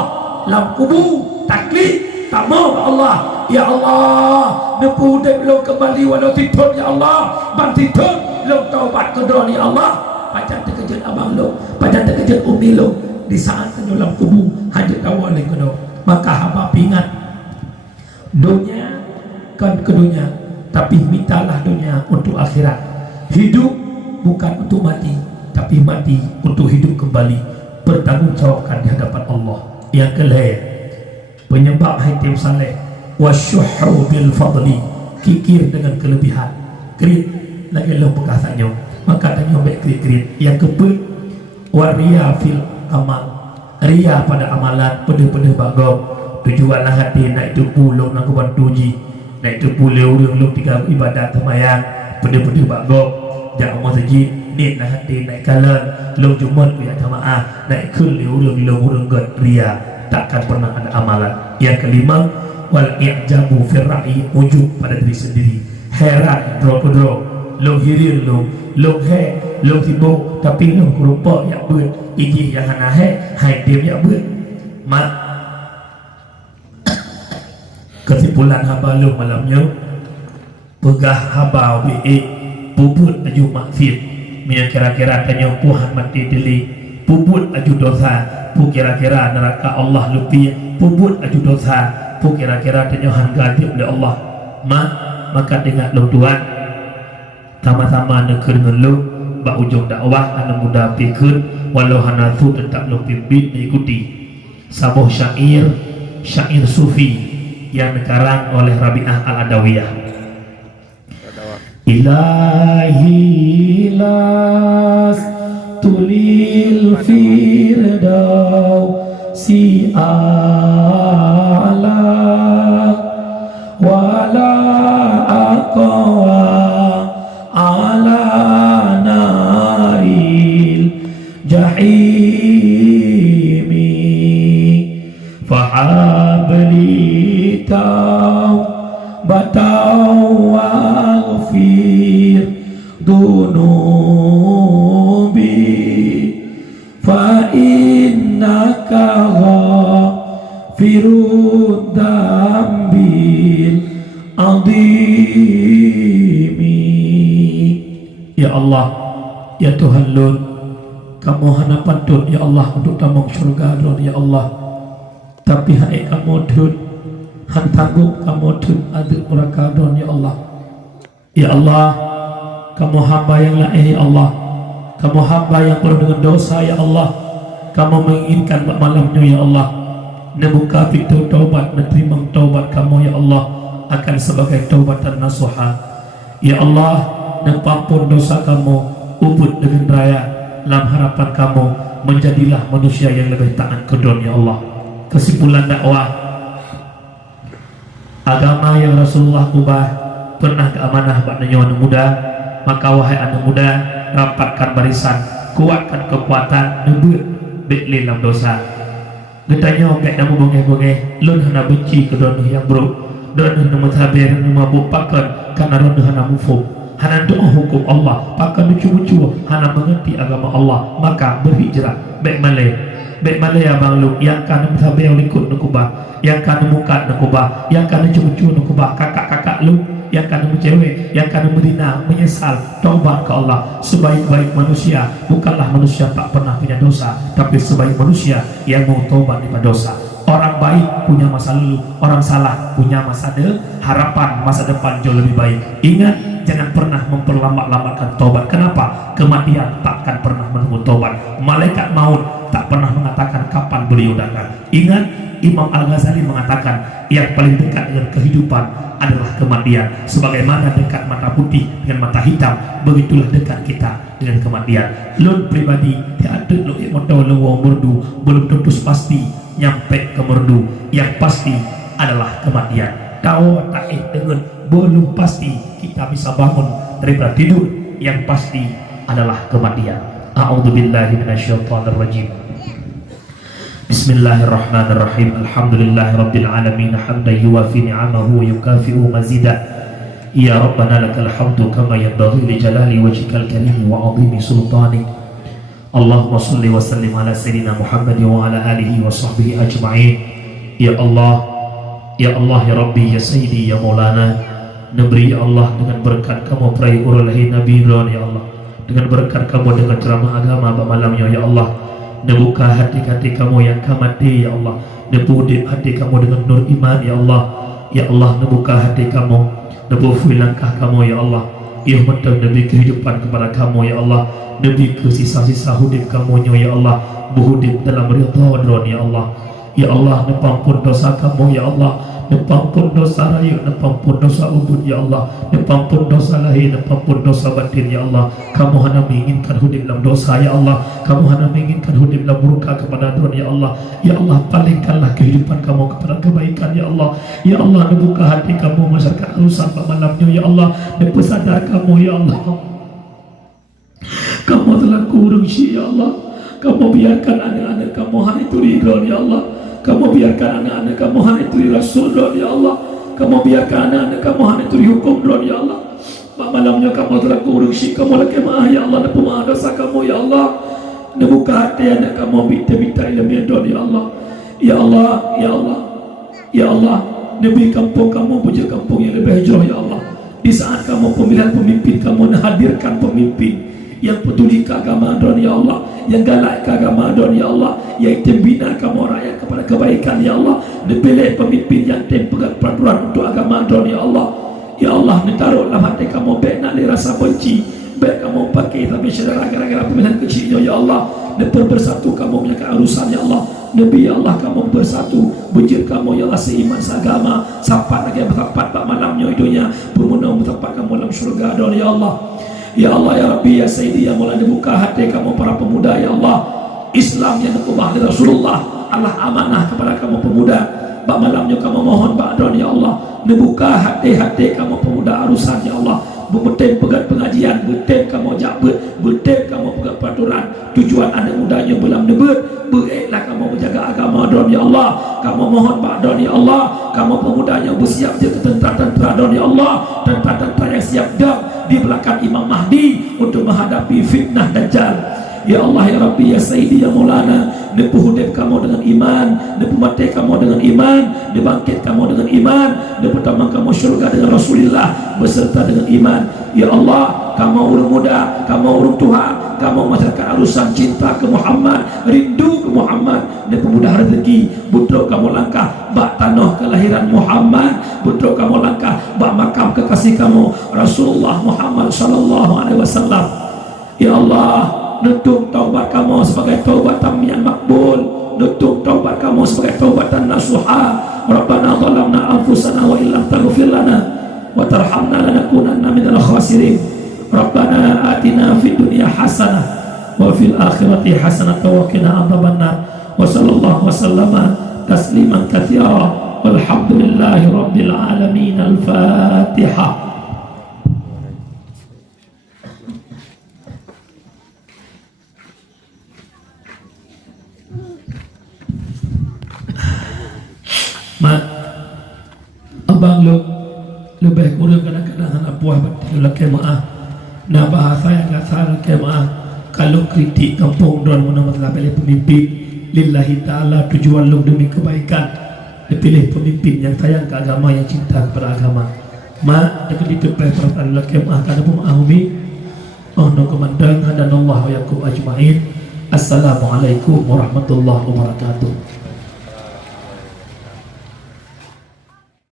dalam kubur taklid tak mau ke Allah ya Allah nepu hudik lo kembali walau tidur ya Allah bang tidur lo taubat kedua ya Allah pacar terkejut abang lo pacar terkejut umi lo di saat dalam kubur hajat awal yang kedua maka hamba ingat dunia kan ke dunia tapi mintalah dunia untuk akhirat hidup bukan untuk mati tapi mati untuk hidup kembali bertanggungjawabkan di hadapan Allah yang kelihatan penyebab hatim saleh wasyuhu bil fadli kikir dengan kelebihan krit lagi lo pekasannya maka tanya baik krit yang keput waria fil amal ria pada amalan pada bagong tujuanlah hati nak itu pulung nak bantu ji nak itu pulau urang tiga ibadat semayang pada bagong jangan mau saji ni nak hati nak kalan lo jumat ya jamaah nak kun urang god ria takkan pernah ada amalan. Yang kelima wal i'jabu fir ra'i ujub pada diri sendiri heran bro lo hirir lo he lo sibuk tapi lo rupa yang beut iji yang hana he hai dia yang beut mak kesimpulan haba lo malamnya pegah haba bi puput aju maksiat mina kira-kira tanya Tuhan mati deli puput aju dosa pu kira-kira neraka Allah lupi puput aju dosa pu kira-kira tanya hangga oleh Allah maka dengan lo Tuhan sama-sama nekir dengan lo bak ujung dakwah anu muda pikir walau hana tu tetap lo pimpin mengikuti sabuh syair sufi yang dikarang oleh Rabi'ah Al-Adawiyah. Ilahi las tulil firdaus si ala wala aqwa ala naril jahimi fahabli taubatau waghfir dunubi fa innaka ghafirud dambil azimi. Ya Allah, ya Tuhan Lun, kamu hana pantun ya Allah untuk tamang syurga Lun ya Allah. Tapi hai kamu tun han tangguh kamu tun aduk neraka Lun ya Allah. Ya Allah, kamu hamba yang lain ya Allah. Kamu hamba yang penuh dengan dosa ya Allah. Kamu menginginkan malamnya ya Allah. Membuka pintu taubat, menerima taubat kamu ya Allah akan sebagai taubatan nasuha. Ya Allah, nempampun dosa kamu ubud dengan raya dalam harapan kamu menjadilah manusia yang lebih taat kedon ya Allah. Kesimpulan dakwah agama yang Rasulullah ubah pernah keamanah baknanya anak muda, maka wahai anak muda rapatkan barisan, kuatkan kekuatan nebut bekli dalam dosa. Getanya bek namu bongeh-bongeh lun hana benci kedon yang buruk don hana muthabir mabuk pakan karena don hana mufum hana doa hukum Allah pakan lucu-lucu hana mengerti agama Allah maka berhijrah bek malay abang lu yang kan muthabir likut nukubah yang kan muka nukubah yang kan lucu-lucu nukubah kakak-kakak lu yang kan cewek yang kan berdina menyesal taubat ke Allah. Sebaik-baik manusia bukanlah manusia tak pernah punya dosa, tapi sebaik manusia yang mau taubat daripada dosa. Orang baik punya masa lalu, orang salah punya masa harapan masa depan jauh lebih baik. Ingat, jangan pernah memperlambat-lambatkan taubat. Kenapa? Kematian takkan pernah menunggu taubat. Malaikat maut tak pernah mengatakan kapan beliau datang. Ingat, Imam Al-Ghazali mengatakan yang paling dekat dengan kehidupan adalah kematian. Sebagaimana dekat mata putih dengan mata hitam, begitulah dekat kita dengan kematian. Lun pribadi tiada lu motor lu merdu belum tentu pasti nyampe ke merdu. Yang pasti adalah kematian. Tahu tak dengan belum pasti kita bisa bangun daripada tidur. Yang pasti adalah kematian. A'udzubillahi minasyaitonirrajim. Bismillahirrahmanirrahim. Alhamdulillahirabbil alamin hamdan yuwafi ni'amahu wa yukafi'u mazidah. Ya Rabbana lakal hamdu kama yanbaghi li jalali wajhikal karim wa 'azimi sultanik. Allahumma shalli wa sallim ala sayyidina Muhammad wa ala alihi wa sahbihi ajma'in. Ya Allah, ya Allah, ya Rabbi, ya Sayyidi, ya Maulana, neberi ya Allah dengan berkat kamu peraih urulahi Nabi Ron ya Allah, dengan berkat kamu dengan ceramah agama pada malamnya ya Allah, nebuka hati-hati kamu yang kamati ya Allah, nebudip hati kamu dengan nur iman ya Allah, ya Allah, nebuka hati kamu, nebufui langkah kamu ya Allah, ya betul Nabi kehidupan kepada kamu ya Allah, Nabi ke sisa-sisa hudib kamu ya Allah, berhudib dalam ridha ron ya Allah, Ya Allah, nepampun dosa kamu ya Allah, nepampun dosa raya, nepampun dosa ubud ya Allah, nepampun dosa lahir, nepampun dosa batin ya Allah. Kamu hanya menginginkan hidup dalam dosa ya Allah, kamu hanya menginginkan hidup dalam murka kepada Tuhan ya Allah. Ya Allah, palingkanlah kehidupan kamu kepada kebaikan ya Allah. Ya Allah, buka hati kamu masyarakat urusan malamnya ya Allah, nepesadar kamu ya Allah. Kamu telah kurung ya Allah. Kamu biarkan anak-anak kamu hanya itu ridha ya Allah. Kamu biarkan anak-anak kamu hanya itu Rasul ya Allah. Kamu biarkan anak-anak kamu hanya itu hukum ya Allah. Malamnya kamu telah kurung kamu lagi maaf ya Allah. Dan pemaaf dosa kamu ya Allah. Dan buka hati anak kamu minta ilmu ya Allah. Ya Allah, ya Allah, ya Allah. Nabi kampung kamu puja kampung yang lebih hijrah ya Allah. Di saat kamu pemilihan pemimpin, kamu hadirkan pemimpin yang peduli ke agama Tuhan ya Allah, yang galak ke agama Tuhan ya Allah, yang membina kamu rakyat kepada kebaikan ya Allah. Dipilih pemimpin yang pegang peraturan untuk agama Tuhan ya Allah. Ya Allah, ditaruh dalam hati kamu baik nak rasa benci, baik kamu pakai tapi saudara gara-gara pemilihan kecilnya ya Allah. Dan bersatu kamu menjaga urusan ya Allah. Nabi ya Allah, kamu bersatu bujur kamu ya Allah, seiman seagama, sampai lagi bertempat pada malamnya hidupnya bermunah bertempat kamu dalam syurga Tuhan ya Allah. Ya Allah ya Rabbi ya Sayyidi, yang mulai dibuka hati kamu para pemuda ya Allah. Islam yang dikubah oleh Rasulullah Allah amanah kepada kamu pemuda. Bak malamnya kamu mohon ba'don ya Allah, dibuka hati-hati kamu pemuda arusan ya Allah. Betul pegang pengajian, betul kamu jabut, betul kamu pegang peraturan. Tujuan anak mudanya belum debut, baiklah kamu menjaga agama Don ya Allah. Kamu mohon ba'don ya Allah, kamu pemudanya bersiap je tentara-tentara Don ya Allah, tentara-tentara yang siap dah di belakang Imam Mahdi untuk menghadapi fitnah Dajjal. Ya Allah ya Rabbi ya Sayyidi ya Maulana, dipuhudib kamu dengan iman, dipumati kamu dengan iman, dibangkit kamu dengan iman, dipertama kamu syurga dengan Rasulullah beserta dengan iman. Ya Allah, kamu orang muda, kamu orang tua, kamu masyarakat arusan cinta ke Muhammad, rindu ke Muhammad, dan pemuda rezeki, butuh kamu langkah bak tanah kelahiran Muhammad, butuh kamu langkah bak makam kekasih kamu Rasulullah Muhammad sallallahu alaihi wasallam. Ya Allah, nutup taubat kamu sebagai taubatan yang makbul, nutup taubat kamu sebagai taubatan nasuha. Rabbana zalamna anfusana wa illam taghfir lana wa tarhamna lanakunanna minal khasirin. Rabbana atina fid dunya hasanah wa fil akhirati hasanah wa qina adzabannar. Wa sallallahu wasallama tasliman katsira walhamdulillahi rabbil alamin. Al-Fatihah. Mak, abang lu lebih kurang kadang-kadang anak buah betul lagi maaf. Nah bahasa yang tak salah lagi maaf. Kalau kritik kampung dan menamatlah pilih pemimpin lillahi ta'ala, tujuan lu demi kebaikan, dipilih pemimpin yang sayang ke agama, yang cinta kepada agama. Mak, jangan ditupai perasaan lagi maaf. Karena pemahami no kemandang hadanallahu yakum ajma'in. Assalamualaikum warahmatullahi wabarakatuh.